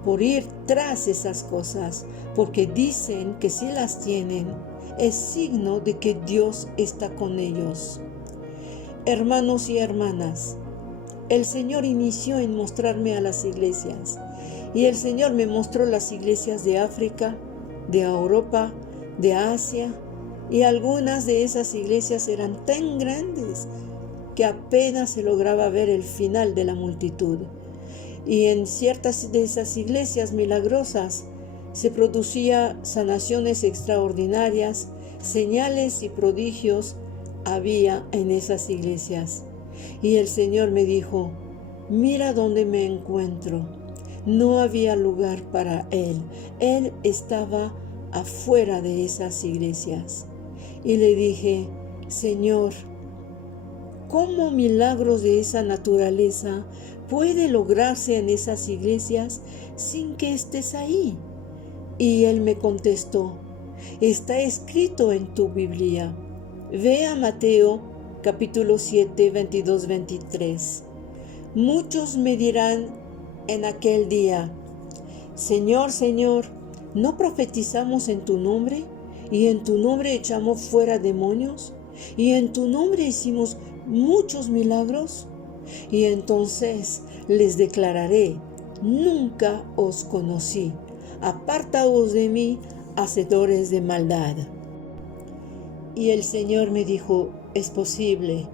por ir tras esas cosas, porque dicen que si las tienen, es signo de que Dios está con ellos. Hermanos y hermanas, el Señor inició en mostrarme a las iglesias, y el Señor me mostró las iglesias de África, de Europa, de Asia, y algunas de esas iglesias eran tan grandes que apenas se lograba ver el final de la multitud. Y en ciertas de esas iglesias milagrosas se producían sanaciones extraordinarias, señales y prodigios había en esas iglesias. Y el Señor me dijo: mira dónde me encuentro. No había lugar para Él. Él estaba afuera de esas iglesias. Y le dije: Señor, ¿cómo milagros de esa naturaleza puede lograrse en esas iglesias sin que estés ahí? Y Él me contestó: está escrito en tu Biblia. Ve a Mateo capítulo 7, 22-23. Muchos me dirán en aquel día: Señor, Señor, ¿no profetizamos en tu nombre? ¿Y en tu nombre echamos fuera demonios? ¿Y en tu nombre hicimos muchos milagros? Y entonces les declararé: nunca os conocí. Apartaos de mí, hacedores de maldad. Y el Señor me dijo: es posible.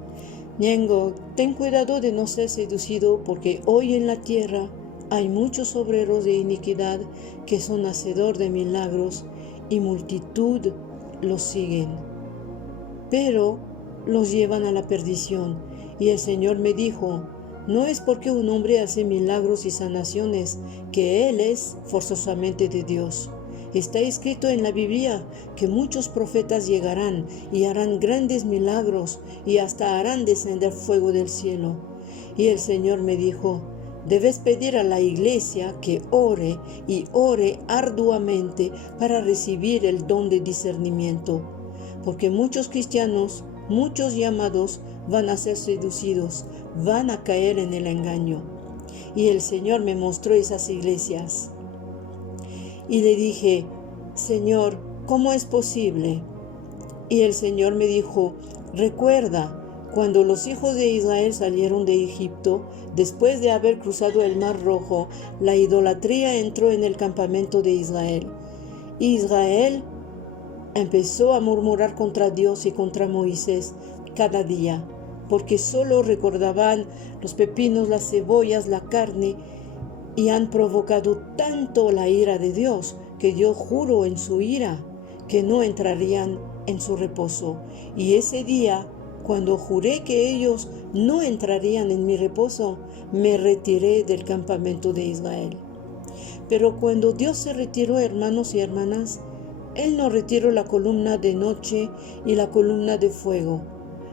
Ñengo, ten cuidado de no ser seducido, porque hoy en la tierra hay muchos obreros de iniquidad que son hacedores de milagros y multitud los siguen, pero los llevan a la perdición. Y el Señor me dijo: no es porque un hombre hace milagros y sanaciones que él es forzosamente de Dios. Está escrito en la Biblia que muchos profetas llegarán y harán grandes milagros y hasta harán descender fuego del cielo. Y el Señor me dijo: debes pedir a la iglesia que ore y ore arduamente para recibir el don de discernimiento, porque muchos cristianos, muchos llamados, van a ser seducidos, van a caer en el engaño. Y el Señor me mostró esas iglesias. Y le dije: Señor, ¿cómo es posible? Y el Señor me dijo: recuerda, cuando los hijos de Israel salieron de Egipto, después de haber cruzado el Mar Rojo, la idolatría entró en el campamento de Israel. Israel empezó a murmurar contra Dios y contra Moisés cada día, porque solo recordaban los pepinos, las cebollas, la carne, y han provocado tanto la ira de Dios que Dios juró en su ira que no entrarían en su reposo. Y ese día, cuando juré que ellos no entrarían en mi reposo, me retiré del campamento de Israel. Pero cuando Dios se retiró, hermanos y hermanas, Él no retiró la columna de noche y la columna de fuego.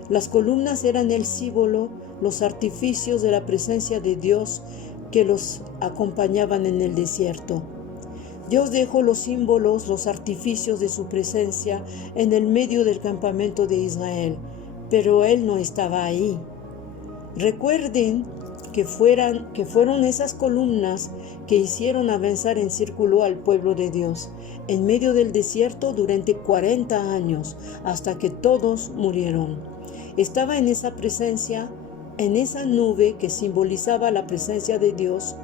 Las columnas eran el símbolo, los artificios de la presencia de Dios que los acompañaban en el desierto. Dios dejó los símbolos, los artificios de su presencia en el medio del campamento de Israel, pero Él no estaba ahí. Recuerden que fueron esas columnas que hicieron avanzar en círculo al pueblo de Dios en medio del desierto durante 40 años, hasta que todos murieron. Estaba en esa presencia, en esa nube que simbolizaba la presencia de Dios,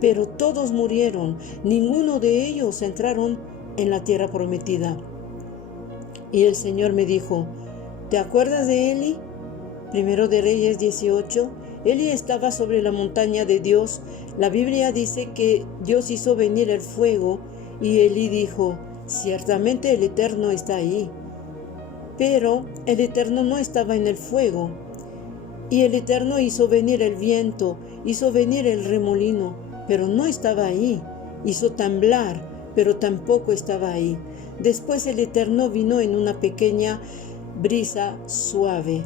pero todos murieron, ninguno de ellos entraron en la tierra prometida. Y el Señor me dijo, ¿te acuerdas de Eli? Primero de Reyes 18. Eli estaba sobre la montaña de Dios. La Biblia dice que Dios hizo venir el fuego y Eli dijo, ciertamente el Eterno está ahí. Pero el Eterno no estaba en el fuego. Y el Eterno hizo venir el viento, hizo venir el remolino, pero no estaba ahí. Hizo temblar, pero tampoco estaba ahí. Después el Eterno vino en una pequeña brisa suave.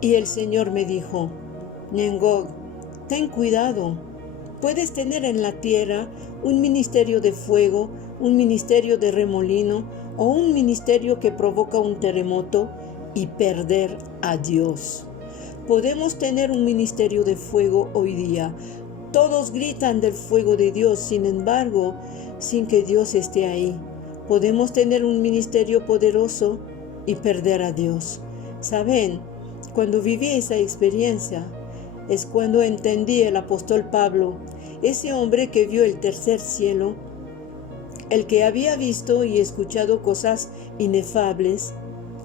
Y el Señor me dijo, Nengog, ten cuidado. Puedes tener en la tierra un ministerio de fuego, un ministerio de remolino o un ministerio que provoca un terremoto y perder a Dios. Podemos tener un ministerio de fuego hoy día. Todos gritan del fuego de Dios, sin embargo, sin que Dios esté ahí. Podemos tener un ministerio poderoso y perder a Dios. ¿Saben? Cuando viví esa experiencia, es cuando entendí el apóstol Pablo, ese hombre que vio el tercer cielo, el que había visto y escuchado cosas inefables.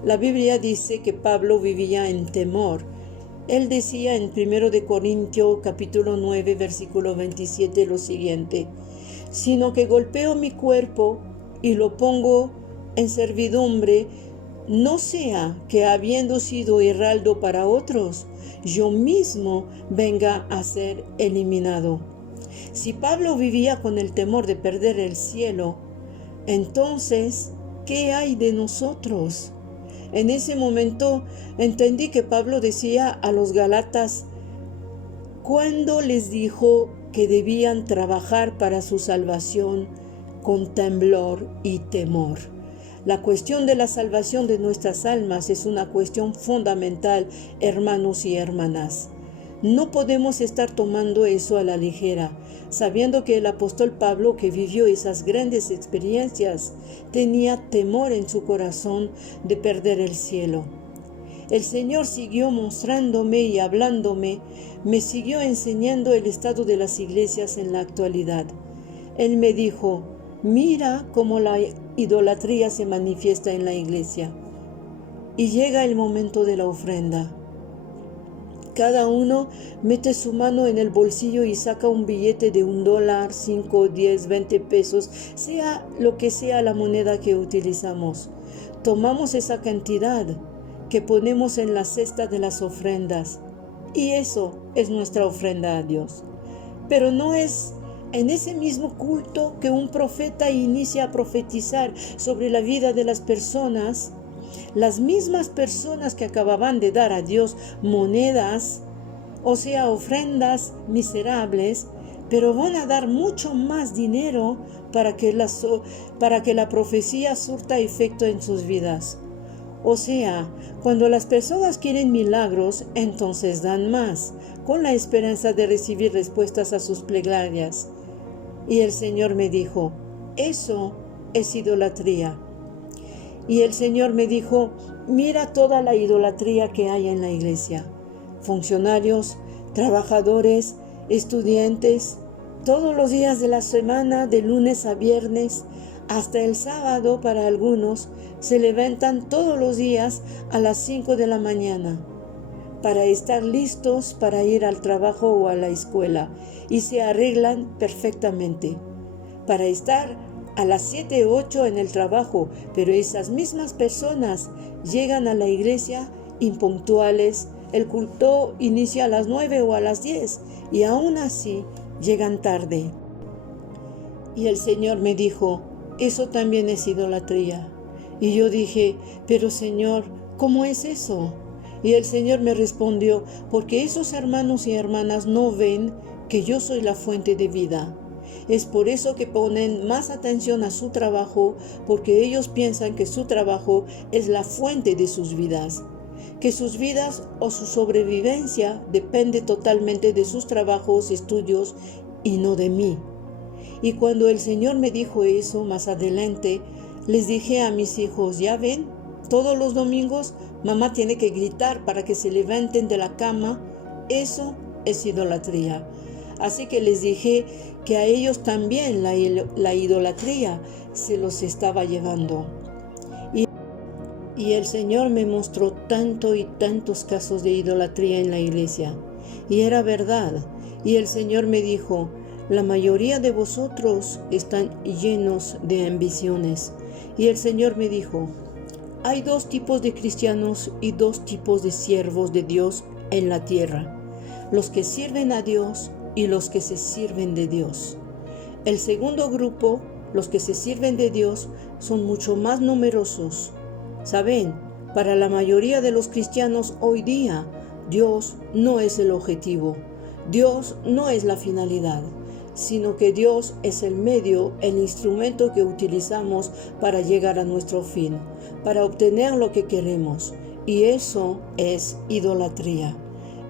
La Biblia dice que Pablo vivía en temor. Él decía en 1 de Corintios capítulo 9 versículo 27 lo siguiente, sino que golpeo mi cuerpo y lo pongo en servidumbre, no sea que habiendo sido heraldo para otros, yo mismo venga a ser eliminado. Si Pablo vivía con el temor de perder el cielo, entonces, ¿qué hay de nosotros? En ese momento entendí que Pablo decía a los Gálatas, cuando les dijo que debían trabajar para su salvación con temblor y temor. La cuestión de la salvación de nuestras almas es una cuestión fundamental, hermanos y hermanas. No podemos estar tomando eso a la ligera, sabiendo que el apóstol Pablo, que vivió esas grandes experiencias, tenía temor en su corazón de perder el cielo. El Señor siguió mostrándome y hablándome, me siguió enseñando el estado de las iglesias en la actualidad. Él me dijo, mira cómo la idolatría se manifiesta en la iglesia. Y llega el momento de la ofrenda. Cada uno mete su mano en el bolsillo y saca un billete de $1, 5, 10, 20 pesos, sea lo que sea la moneda que utilizamos. Tomamos esa cantidad que ponemos en la cesta de las ofrendas y eso es nuestra ofrenda a Dios. Pero no es en ese mismo culto que un profeta inicia a profetizar sobre la vida de las personas. Las mismas personas que acababan de dar a Dios monedas, o sea, ofrendas miserables, pero van a dar mucho más dinero para que la profecía surta efecto en sus vidas. O sea, cuando las personas quieren milagros, entonces dan más, con la esperanza de recibir respuestas a sus plegarias. Y el Señor me dijo, eso es idolatría. Y el Señor me dijo, mira toda la idolatría que hay en la iglesia. Funcionarios, trabajadores, estudiantes, todos los días de la semana, de lunes a viernes, hasta el sábado para algunos, se levantan todos los días a las 5 de la mañana para estar listos para ir al trabajo o a la escuela y se arreglan perfectamente para estar a las 7 o 8 en el trabajo, pero esas mismas personas llegan a la iglesia impuntuales, el culto inicia a las 9 o a las 10 y aún así llegan tarde. Y el Señor me dijo, eso también es idolatría. Y yo dije, pero Señor, ¿cómo es eso? Y el Señor me respondió, porque esos hermanos y hermanas no ven que yo soy la fuente de vida. Es por eso que ponen más atención a su trabajo, porque ellos piensan que su trabajo es la fuente de sus vidas, que sus vidas o su sobrevivencia depende totalmente de sus trabajos, estudios y no de mí. Y cuando el Señor me dijo eso más adelante, les dije a mis hijos, ya ven, todos los domingos mamá tiene que gritar para que se levanten de la cama. Eso es idolatría. Así que les dije que a ellos también la idolatría se los estaba llevando. Y el Señor me mostró tanto y tantos casos de idolatría en la iglesia. Y era verdad. Y el Señor me dijo, la mayoría de vosotros están llenos de ambiciones. Y el Señor me dijo, hay dos tipos de cristianos y dos tipos de siervos de Dios en la tierra, los que sirven a Dios y los que se sirven de Dios. El segundo grupo, los que se sirven de Dios, son mucho más numerosos. Saben, para la mayoría de los cristianos hoy día, Dios no es el objetivo, Dios no es la finalidad, sino que Dios es el medio, el instrumento que utilizamos para llegar a nuestro fin, para obtener lo que queremos, y eso es idolatría.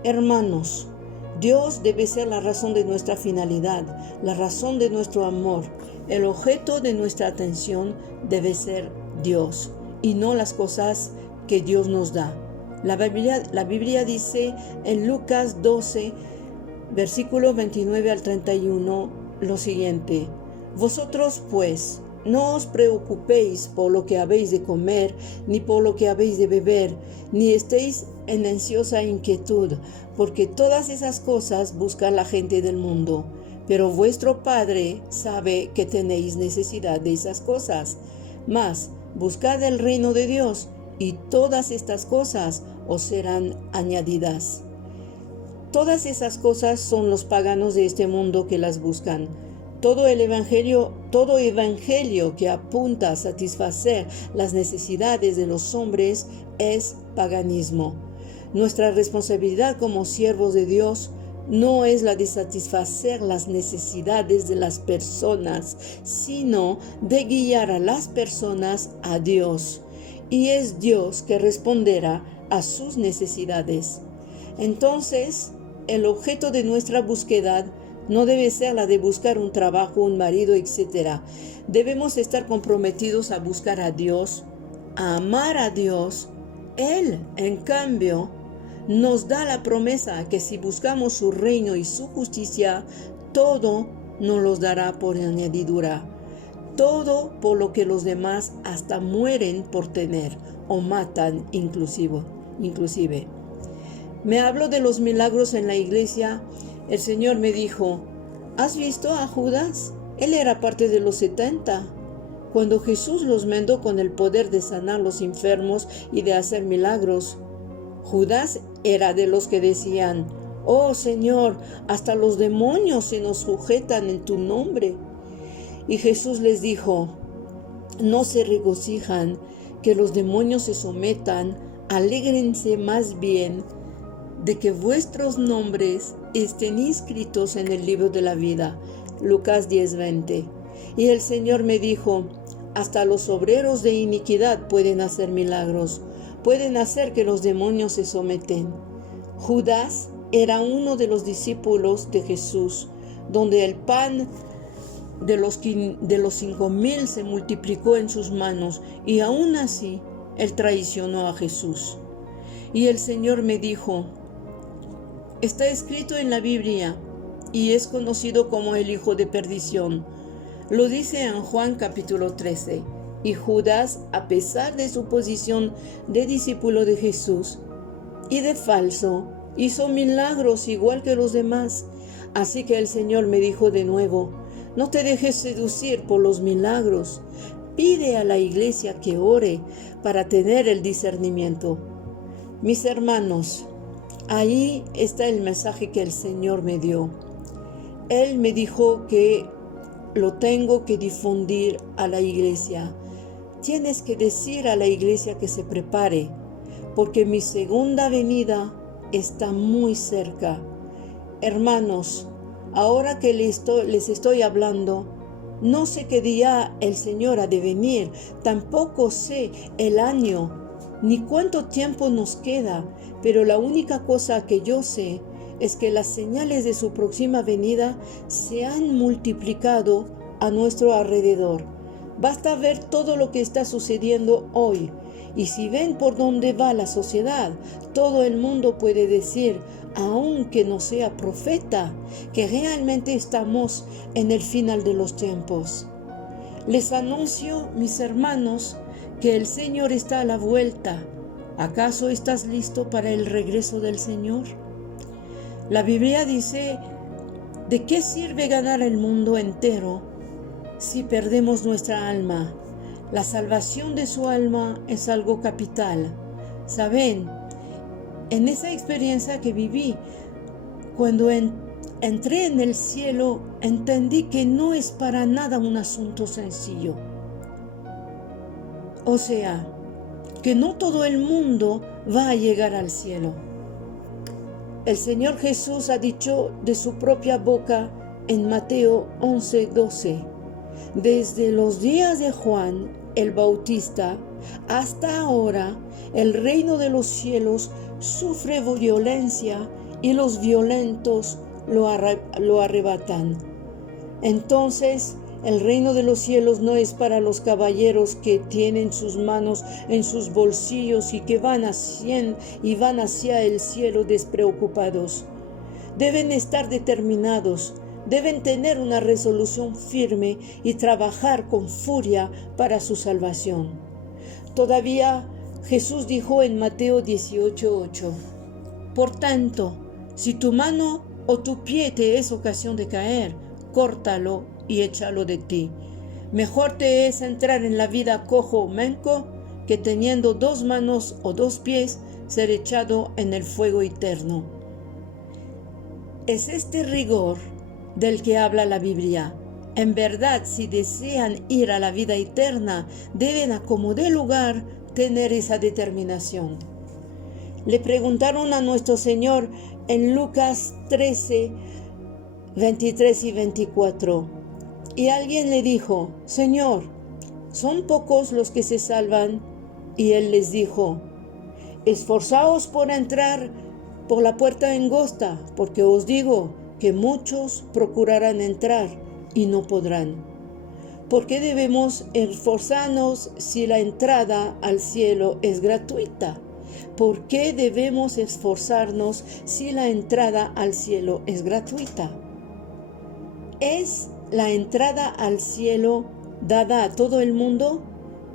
Hermanos, Dios debe ser la razón de nuestra finalidad, la razón de nuestro amor. El objeto de nuestra atención debe ser Dios y no las cosas que Dios nos da. La Biblia dice en Lucas 12, versículo 29 al 31, lo siguiente: vosotros pues no os preocupéis por lo que habéis de comer, ni por lo que habéis de beber, ni estéis en ansiosa inquietud, porque todas esas cosas busca la gente del mundo. Pero vuestro Padre sabe que tenéis necesidad de esas cosas. Mas buscad el reino de Dios, y todas estas cosas os serán añadidas. Todas esas cosas son los paganos de este mundo que las buscan. Todo evangelio que apunta a satisfacer las necesidades de los hombres es paganismo. Nuestra responsabilidad como siervos de Dios no es la de satisfacer las necesidades de las personas, sino de guiar a las personas a Dios. Y es Dios que responderá a sus necesidades. Entonces, el objeto de nuestra búsqueda no debe ser la de buscar un trabajo, un marido, etc. Debemos estar comprometidos a buscar a Dios, a amar a Dios. Él, en cambio, nos da la promesa que si buscamos su reino y su justicia, todo nos los dará por añadidura. Todo por lo que los demás hasta mueren por tener o matan inclusive. Me habló de los milagros en la iglesia. El Señor me dijo, ¿has visto a Judas? Él era parte de los 70. Cuando Jesús los mandó con el poder de sanar los enfermos y de hacer milagros, Judas era de los que decían, oh Señor, hasta los demonios se nos sujetan en tu nombre. Y Jesús les dijo, no se regocijan que los demonios se sometan, alégrense más bien de que vuestros nombres estén inscritos en el libro de la vida. Lucas 10:20. Y el Señor me dijo, hasta los obreros de iniquidad pueden hacer milagros, pueden hacer que los demonios se someten. Judas era uno de los discípulos de Jesús, donde el pan de los 5,000 se multiplicó en sus manos, y aún así él traicionó a Jesús. Y el Señor me dijo, está escrito en la Biblia, y es conocido como el hijo de perdición. Lo dice en Juan capítulo 13. Y Judas, a pesar de su posición de discípulo de Jesús y de falso, hizo milagros igual que los demás. Así que el Señor me dijo de nuevo, no te dejes seducir por los milagros. Pide a la iglesia que ore para tener el discernimiento. Mis hermanos, ahí está el mensaje que el Señor me dio. Él me dijo que lo tengo que difundir a la iglesia. Tienes que decir a la iglesia que se prepare, porque mi segunda venida está muy cerca. Hermanos, ahora que les estoy hablando, no sé qué día el Señor ha de venir, tampoco sé el año, ni cuánto tiempo nos queda, pero la única cosa que yo sé es que las señales de su próxima venida se han multiplicado a nuestro alrededor. Basta ver todo lo que está sucediendo hoy, y si ven por dónde va la sociedad, todo el mundo puede decir, aunque no sea profeta, que realmente estamos en el final de los tiempos. Les anuncio, mis hermanos, que el Señor está a la vuelta. ¿Acaso estás listo para el regreso del Señor? La Biblia dice, ¿de qué sirve ganar el mundo entero si perdemos nuestra alma? La salvación de su alma es algo capital. ¿Saben? En esa experiencia que viví, cuando entré en el cielo, entendí que no es para nada un asunto sencillo. O sea, que no todo el mundo va a llegar al cielo. El Señor Jesús ha dicho de su propia boca en Mateo 11:12, desde los días de Juan el Bautista hasta ahora, el reino de los cielos sufre violencia y los violentos lo arrebatan. Entonces, el reino de los cielos no es para los caballeros que tienen sus manos en sus bolsillos y que van hacia el cielo despreocupados. Deben estar determinados, deben tener una resolución firme y trabajar con furia para su salvación. Todavía Jesús dijo en Mateo 18:8, por tanto, si tu mano o tu pie te es ocasión de caer, córtalo y échalo de ti. Mejor te es entrar en la vida cojo o manco que teniendo 2 manos o 2 pies ser echado en el fuego eterno. Es este rigor del que habla la Biblia. En verdad, si desean ir a la vida eterna, deben a como dé lugar tener esa determinación. Le preguntaron a nuestro Señor en Lucas 13, 23 y 24. Y alguien le dijo, Señor, ¿son pocos los que se salvan? Y él les dijo, esforzaos por entrar por la puerta angosta, porque os digo que muchos procurarán entrar y no podrán. ¿Por qué debemos esforzarnos si la entrada al cielo es gratuita? ¿Por qué debemos esforzarnos si la entrada al cielo es gratuita? ¿Es la entrada al cielo dada a todo el mundo?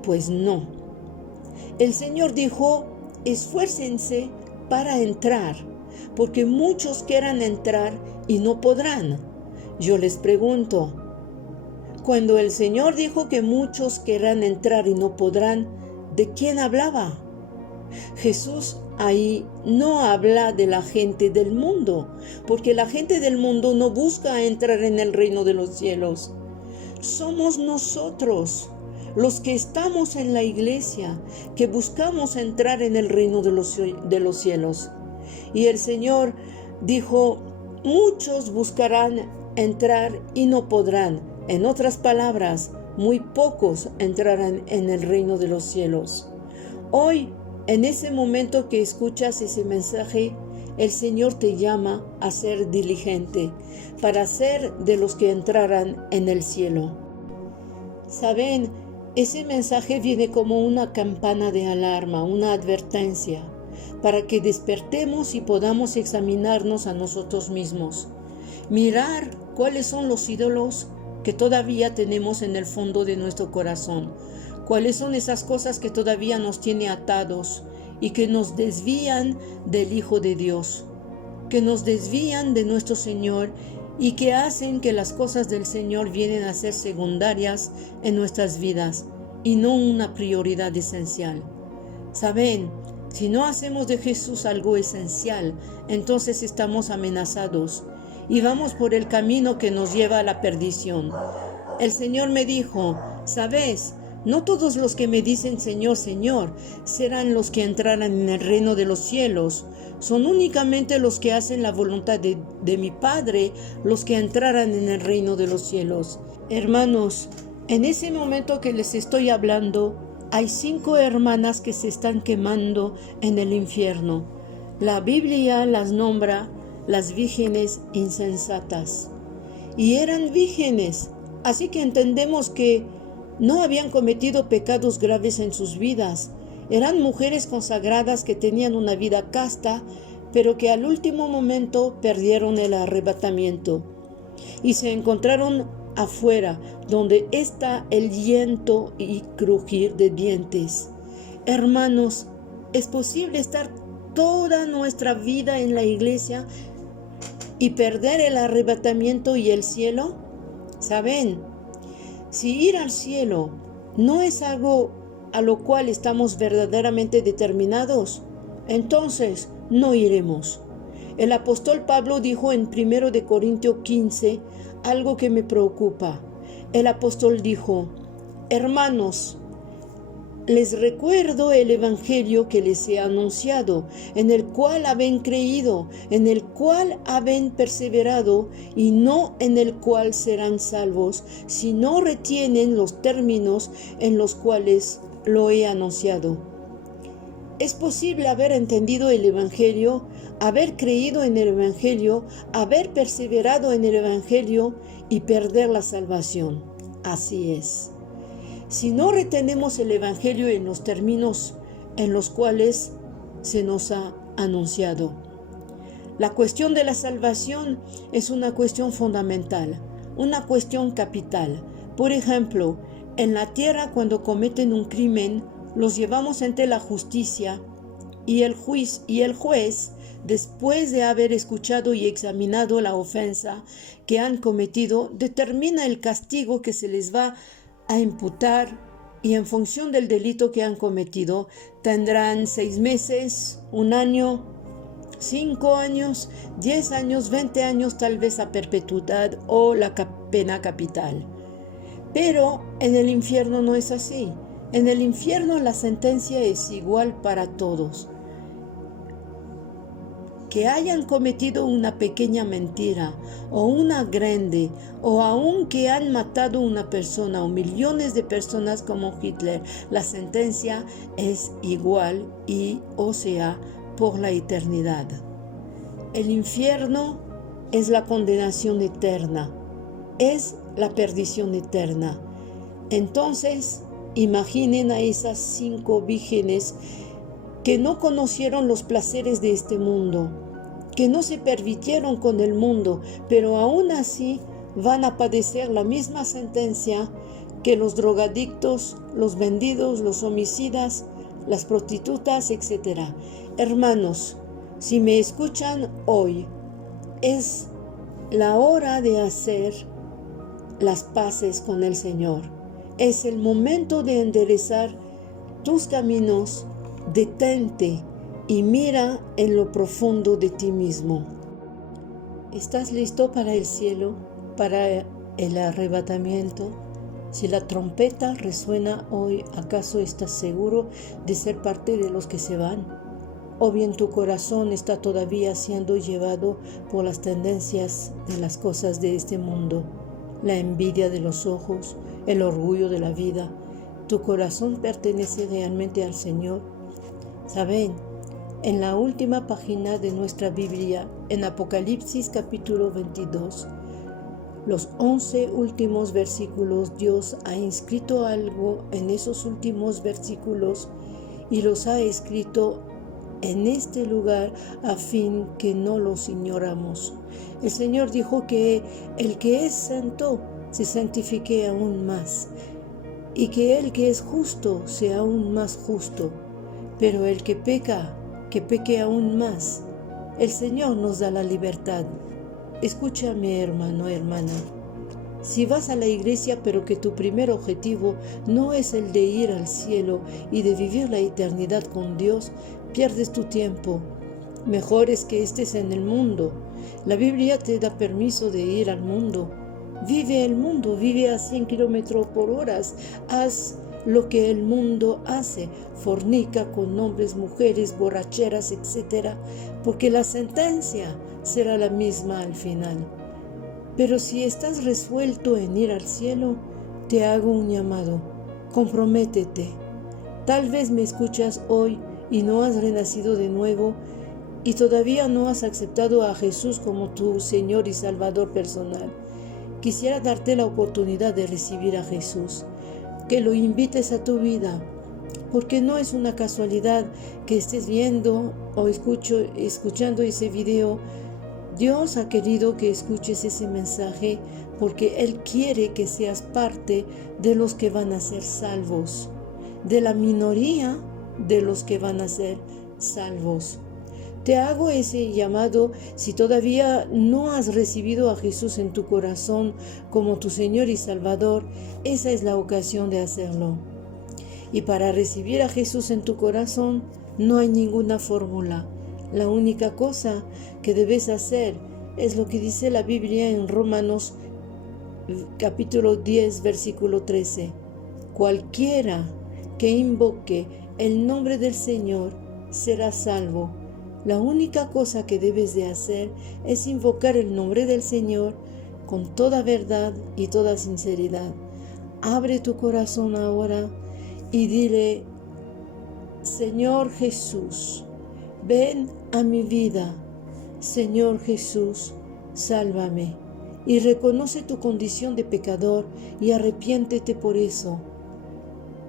Pues no. El Señor dijo, esfuércense para entrar, porque muchos quieran entrar y no podrán. Yo les pregunto, cuando el Señor dijo que muchos querrán entrar y no podrán, ¿de quién hablaba? Jesús ahí no habla de la gente del mundo, porque la gente del mundo no busca entrar en el reino de los cielos. Somos nosotros, los que estamos en la iglesia, que buscamos entrar en el reino de los cielos. Y el Señor dijo, muchos buscarán entrar y no podrán. En otras palabras, muy pocos entrarán en el reino de los cielos. Hoy, en ese momento que escuchas ese mensaje, el Señor te llama a ser diligente para ser de los que entrarán en el cielo. Saben, ese mensaje viene como una campana de alarma, una advertencia, para que despertemos y podamos examinarnos a nosotros mismos. Mirar cuáles son los ídolos que todavía tenemos en el fondo de nuestro corazón. ¿Cuáles son esas cosas que todavía nos tienen atados y que nos desvían del Hijo de Dios? Que nos desvían de nuestro Señor y que hacen que las cosas del Señor vienen a ser secundarias en nuestras vidas y no una prioridad esencial. ¿Saben? Si no hacemos de Jesús algo esencial, entonces estamos amenazados y vamos por el camino que nos lleva a la perdición. El Señor me dijo, ¿sabes? No todos los que me dicen Señor, Señor, serán los que entrarán en el reino de los cielos. Son únicamente los que hacen la voluntad de mi Padre los que entrarán en el reino de los cielos. Hermanos, en ese momento que les estoy hablando, hay 5 hermanas que se están quemando en el infierno. La Biblia las nombra las vírgenes insensatas. Y eran vírgenes, así que entendemos que no habían cometido pecados graves en sus vidas. Eran mujeres consagradas que tenían una vida casta, pero que al último momento perdieron el arrebatamiento y se encontraron afuera, donde está el llanto y crujir de dientes. Hermanos, ¿es posible estar toda nuestra vida en la iglesia y perder el arrebatamiento y el cielo? ¿Saben? Si ir al cielo no es algo a lo cual estamos verdaderamente determinados, entonces no iremos. El apóstol Pablo dijo en 1 de Corintios 15 algo que me preocupa. El apóstol dijo, hermanos, les recuerdo el evangelio que les he anunciado, en el cual habéis creído, en el cual habéis perseverado, y no en el cual serán salvos, si no retienen los términos en los cuales lo he anunciado. Es posible haber entendido el evangelio, haber creído en el evangelio, haber perseverado en el evangelio y perder la salvación. Así es. Si no retenemos el evangelio en los términos en los cuales se nos ha anunciado. La cuestión de la salvación es una cuestión fundamental, una cuestión capital. Por ejemplo, en la tierra cuando cometen un crimen, los llevamos ante la justicia y el juez, después de haber escuchado y examinado la ofensa que han cometido, determina el castigo que se les va a imputar y en función del delito que han cometido tendrán 6 meses, 1 año, 5 años, 10 años, 20 años, tal vez a perpetuidad o la pena capital. Pero en el infierno no es así. En el infierno la sentencia es igual para todos. Que hayan cometido una pequeña mentira o una grande, o aun que han matado a una persona o millones de personas como Hitler, la sentencia es igual y, o sea, por la eternidad. El infierno es la condenación eterna, es la perdición eterna. Entonces, imaginen a esas 5 vírgenes que no conocieron los placeres de este mundo, que no se permitieron con el mundo, pero aún así van a padecer la misma sentencia que los drogadictos, los vendidos, los homicidas, las prostitutas, etc. Hermanos, si me escuchan hoy, es la hora de hacer las paces con el Señor. Es el momento de enderezar tus caminos. Detente y mira en lo profundo de ti mismo. ¿Estás listo para el cielo, para el arrebatamiento? Si la trompeta resuena hoy, ¿acaso estás seguro de ser parte de los que se van? ¿O bien tu corazón está todavía siendo llevado por las tendencias de las cosas de este mundo? La envidia de los ojos, el orgullo de la vida. ¿Tu corazón pertenece realmente al Señor? Saben, en la última página de nuestra Biblia, en Apocalipsis capítulo 22, los 11 últimos versículos, Dios ha inscrito algo en esos últimos versículos y los ha escrito en este lugar a fin que no los ignoramos. El Señor dijo que el que es santo se santifique aún más y que el que es justo sea aún más justo. Pero el que peque aún más. El Señor nos da la libertad. Escúchame, hermano, hermana. Si vas a la iglesia, pero que tu primer objetivo no es el de ir al cielo y de vivir la eternidad con Dios, pierdes tu tiempo. Mejor es que estés en el mundo. La Biblia te da permiso de ir al mundo, Vive el mundo, vive a 100 kilómetros por hora, haz lo que el mundo hace, fornica con hombres, mujeres, borracheras, etc., porque la sentencia será la misma al final. Pero si estás resuelto en ir al cielo, te hago un llamado, comprométete. Tal vez me escuchas hoy y no has renacido de nuevo y todavía no has aceptado a Jesús como tu Señor y Salvador personal. Quisiera darte la oportunidad de recibir a Jesús, que lo invites a tu vida, porque no es una casualidad que estés viendo o escuchando ese video. Dios ha querido que escuches ese mensaje porque Él quiere que seas parte de los que van a ser salvos, de la minoría de los que van a ser salvos. Te hago ese llamado si todavía no has recibido a Jesús en tu corazón como tu Señor y Salvador. Esa es la ocasión de hacerlo. Y para recibir a Jesús en tu corazón no hay ninguna fórmula. La única cosa que debes hacer es lo que dice la Biblia en Romanos capítulo 10, versículo 13. Cualquiera que invoque el nombre del Señor será salvo. La única cosa que debes de hacer es invocar el nombre del Señor con toda verdad y toda sinceridad. Abre tu corazón ahora y dile: Señor Jesús, ven a mi vida. Señor Jesús, sálvame. Y reconoce tu condición de pecador y arrepiéntete por eso.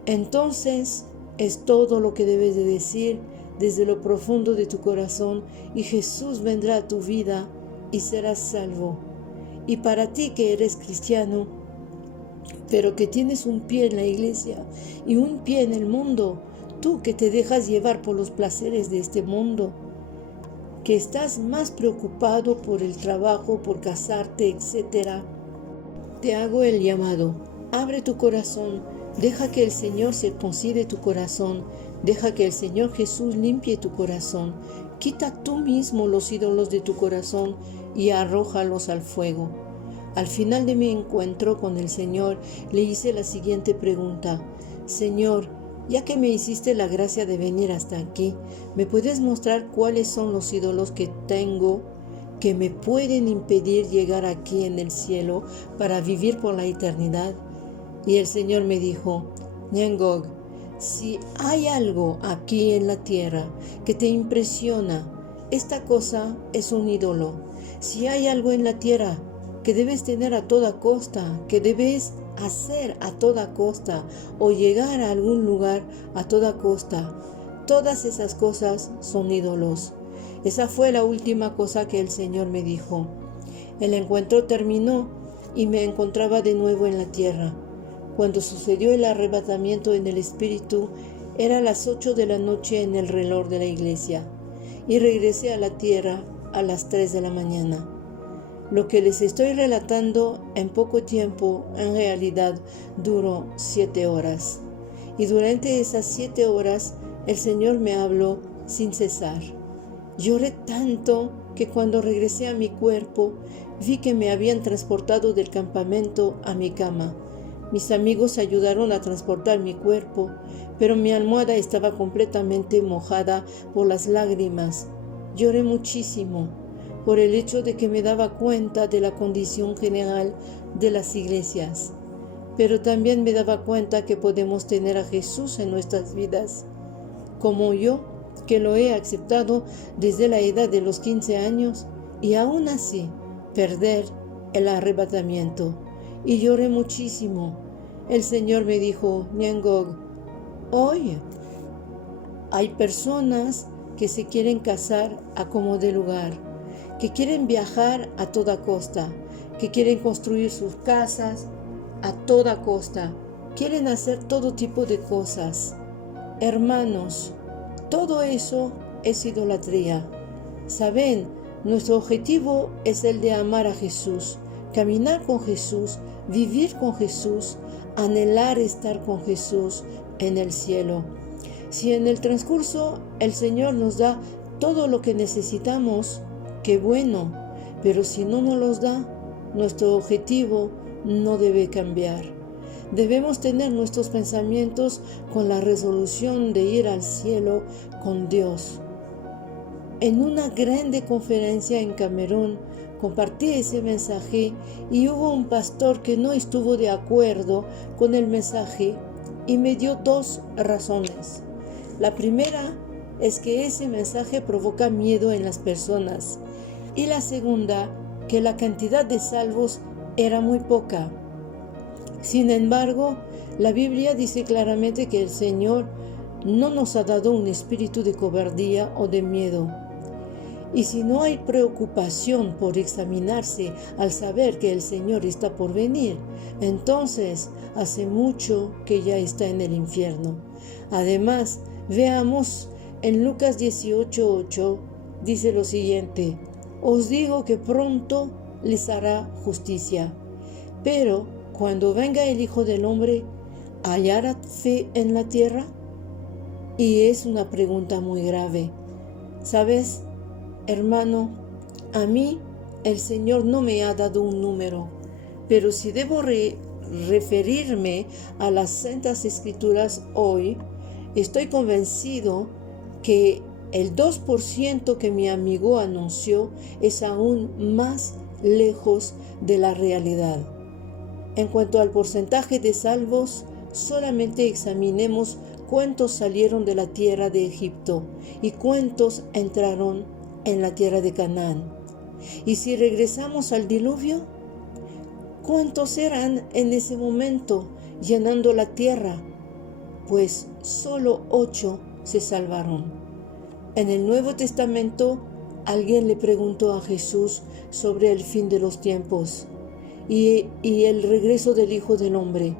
Entonces es todo lo que debes de decir desde lo profundo de tu corazón, y Jesús vendrá a tu vida y serás salvo. Y para ti que eres cristiano, pero que tienes un pie en la iglesia y un pie en el mundo, tú que te dejas llevar por los placeres de este mundo, que estás más preocupado por el trabajo, por casarte, etc., te hago el llamado. Abre tu corazón, deja que el Señor circuncide tu corazón, deja que el Señor Jesús limpie tu corazón. Quita tú mismo los ídolos de tu corazón y arrójalos al fuego. Al final de mi encuentro con el Señor, le hice la siguiente pregunta: Señor, ya que me hiciste la gracia de venir hasta aquí, ¿me puedes mostrar cuáles son los ídolos que tengo que me pueden impedir llegar aquí en el cielo para vivir por la eternidad? Y el Señor me dijo: Nyangog, si hay algo aquí en la tierra que te impresiona, esta cosa es un ídolo. Si hay algo en la tierra que debes tener a toda costa, que debes hacer a toda costa o llegar a algún lugar a toda costa, todas esas cosas son ídolos. Esa fue la última cosa que el Señor me dijo. El encuentro terminó y me encontraba de nuevo en la tierra. Cuando sucedió el arrebatamiento en el Espíritu, era las 8 de la noche en el reloj de la iglesia, y regresé a la tierra a las 3 de la mañana. Lo que les estoy relatando en poco tiempo, en realidad, duró 7 horas. Y durante esas 7 horas, el Señor me habló sin cesar. Lloré tanto que cuando regresé a mi cuerpo, vi que me habían transportado del campamento a mi cama. Mis amigos ayudaron a transportar mi cuerpo, pero mi almohada estaba completamente mojada por las lágrimas. Lloré muchísimo por el hecho de que me daba cuenta de la condición general de las iglesias, pero también me daba cuenta que podemos tener a Jesús en nuestras vidas, como yo, que lo he aceptado desde la edad de los 15 años, y aún así perder el arrebatamiento. Y lloré muchísimo. El Señor me dijo: Nyangog, hoy hay personas que se quieren casar a como de lugar, que quieren viajar a toda costa, que quieren construir sus casas a toda costa, quieren hacer todo tipo de cosas. Hermanos, todo eso es idolatría. Saben, nuestro objetivo es el de amar a Jesús, caminar con Jesús, vivir con Jesús, anhelar estar con Jesús en el cielo. Si en el transcurso el Señor nos da todo lo que necesitamos, qué bueno, pero si no nos los da, nuestro objetivo no debe cambiar. Debemos tener nuestros pensamientos con la resolución de ir al cielo con Dios. En una grande conferencia en Camerún, compartí ese mensaje y hubo un pastor que no estuvo de acuerdo con el mensaje y me dio 2 razones. La primera es que ese mensaje provoca miedo en las personas y la segunda, que la cantidad de salvos era muy poca. Sin embargo, la Biblia dice claramente que el Señor no nos ha dado un espíritu de cobardía o de miedo. Y si no hay preocupación por examinarse al saber que el Señor está por venir, entonces hace mucho que ya está en el infierno. Además, veamos en Lucas 18:8, dice lo siguiente: os digo que pronto les hará justicia. Pero cuando venga el Hijo del Hombre, ¿hallará fe en la tierra? Y es una pregunta muy grave. ¿Sabes, hermano? A mí el Señor no me ha dado un número, pero si debo referirme a las Santas Escrituras hoy, estoy convencido que el 2% que mi amigo anunció es aún más lejos de la realidad. En cuanto al porcentaje de salvos, solamente examinemos cuántos salieron de la tierra de Egipto y cuántos entraron en la tierra de Canaán. Y si regresamos al diluvio, ¿cuántos eran en ese momento llenando la tierra? Pues solo 8 se salvaron. En el Nuevo Testamento, alguien le preguntó a Jesús sobre el fin de los tiempos y el regreso del Hijo del Hombre.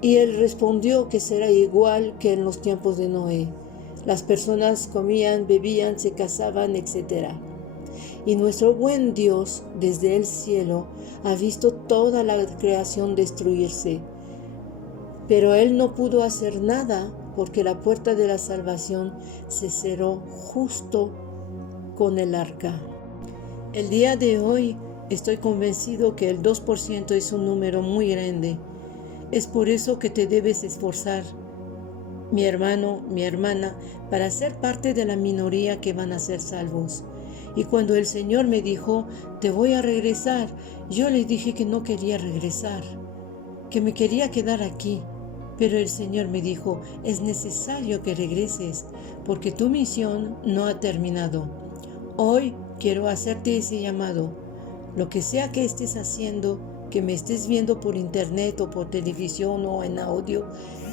Y él respondió que será igual que en los tiempos de Noé. Las personas comían, bebían, se casaban, etc. Y nuestro buen Dios, desde el cielo, ha visto toda la creación destruirse. Pero Él no pudo hacer nada porque la puerta de la salvación se cerró justo con el arca. El día de hoy estoy convencido que el 2% es un número muy grande. Es por eso que te debes esforzar, mi hermano, mi hermana, para ser parte de la minoría que van a ser salvos. Y cuando el Señor me dijo, te voy a regresar, yo le dije que no quería regresar, que me quería quedar aquí. Pero el Señor me dijo, es necesario que regreses, porque tu misión no ha terminado. Hoy quiero hacerte ese llamado. Lo que sea que estés haciendo, que me estés viendo por internet o por televisión o en audio,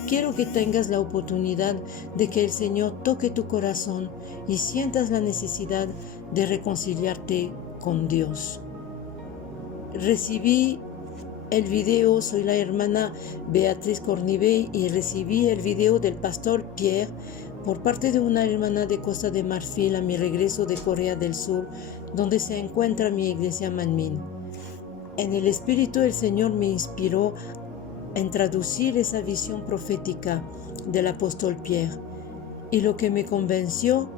quiero que tengas la oportunidad de que el Señor toque tu corazón y sientas la necesidad de reconciliarte con Dios. Recibí el video, soy la hermana Beatriz Cornibey y recibí el video del pastor Pierre por parte de una hermana de Costa de Marfil a mi regreso de Corea del Sur, donde se encuentra mi iglesia Manmin. En el Espíritu el Señor me inspiró en traducir esa visión profética del apóstol Pierre, y lo que me convenció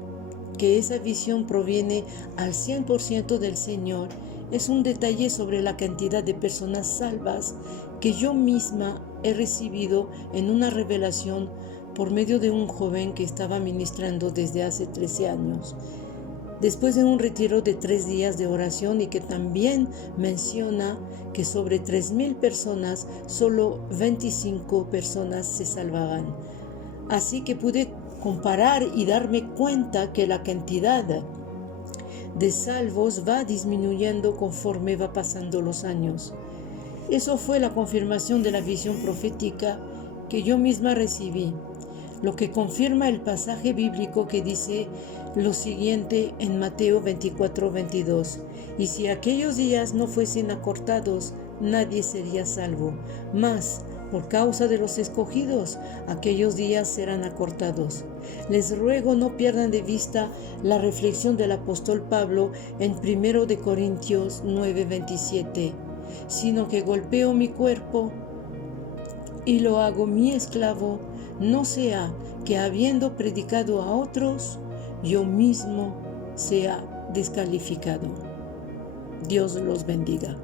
que esa visión proviene al 100% del Señor es un detalle sobre la cantidad de personas salvas que yo misma he recibido en una revelación por medio de un joven que estaba ministrando desde hace 13 años. Después de un retiro de 3 días de oración y que también menciona que sobre 3,000 personas, solo 25 personas se salvaban. Así que pude comparar y darme cuenta que la cantidad de salvos va disminuyendo conforme va pasando los años. Eso fue la confirmación de la visión profética que yo misma recibí, lo que confirma el pasaje bíblico que dice lo siguiente en Mateo 24:22: y si aquellos días no fuesen acortados, nadie sería salvo, mas por causa de los escogidos, aquellos días serán acortados. Les ruego no pierdan de vista la reflexión del apóstol Pablo en 1 de Corintios 9:27, sino que golpeo mi cuerpo y lo hago mi esclavo, no sea que habiendo predicado a otros, yo mismo sea descalificado. Dios los bendiga.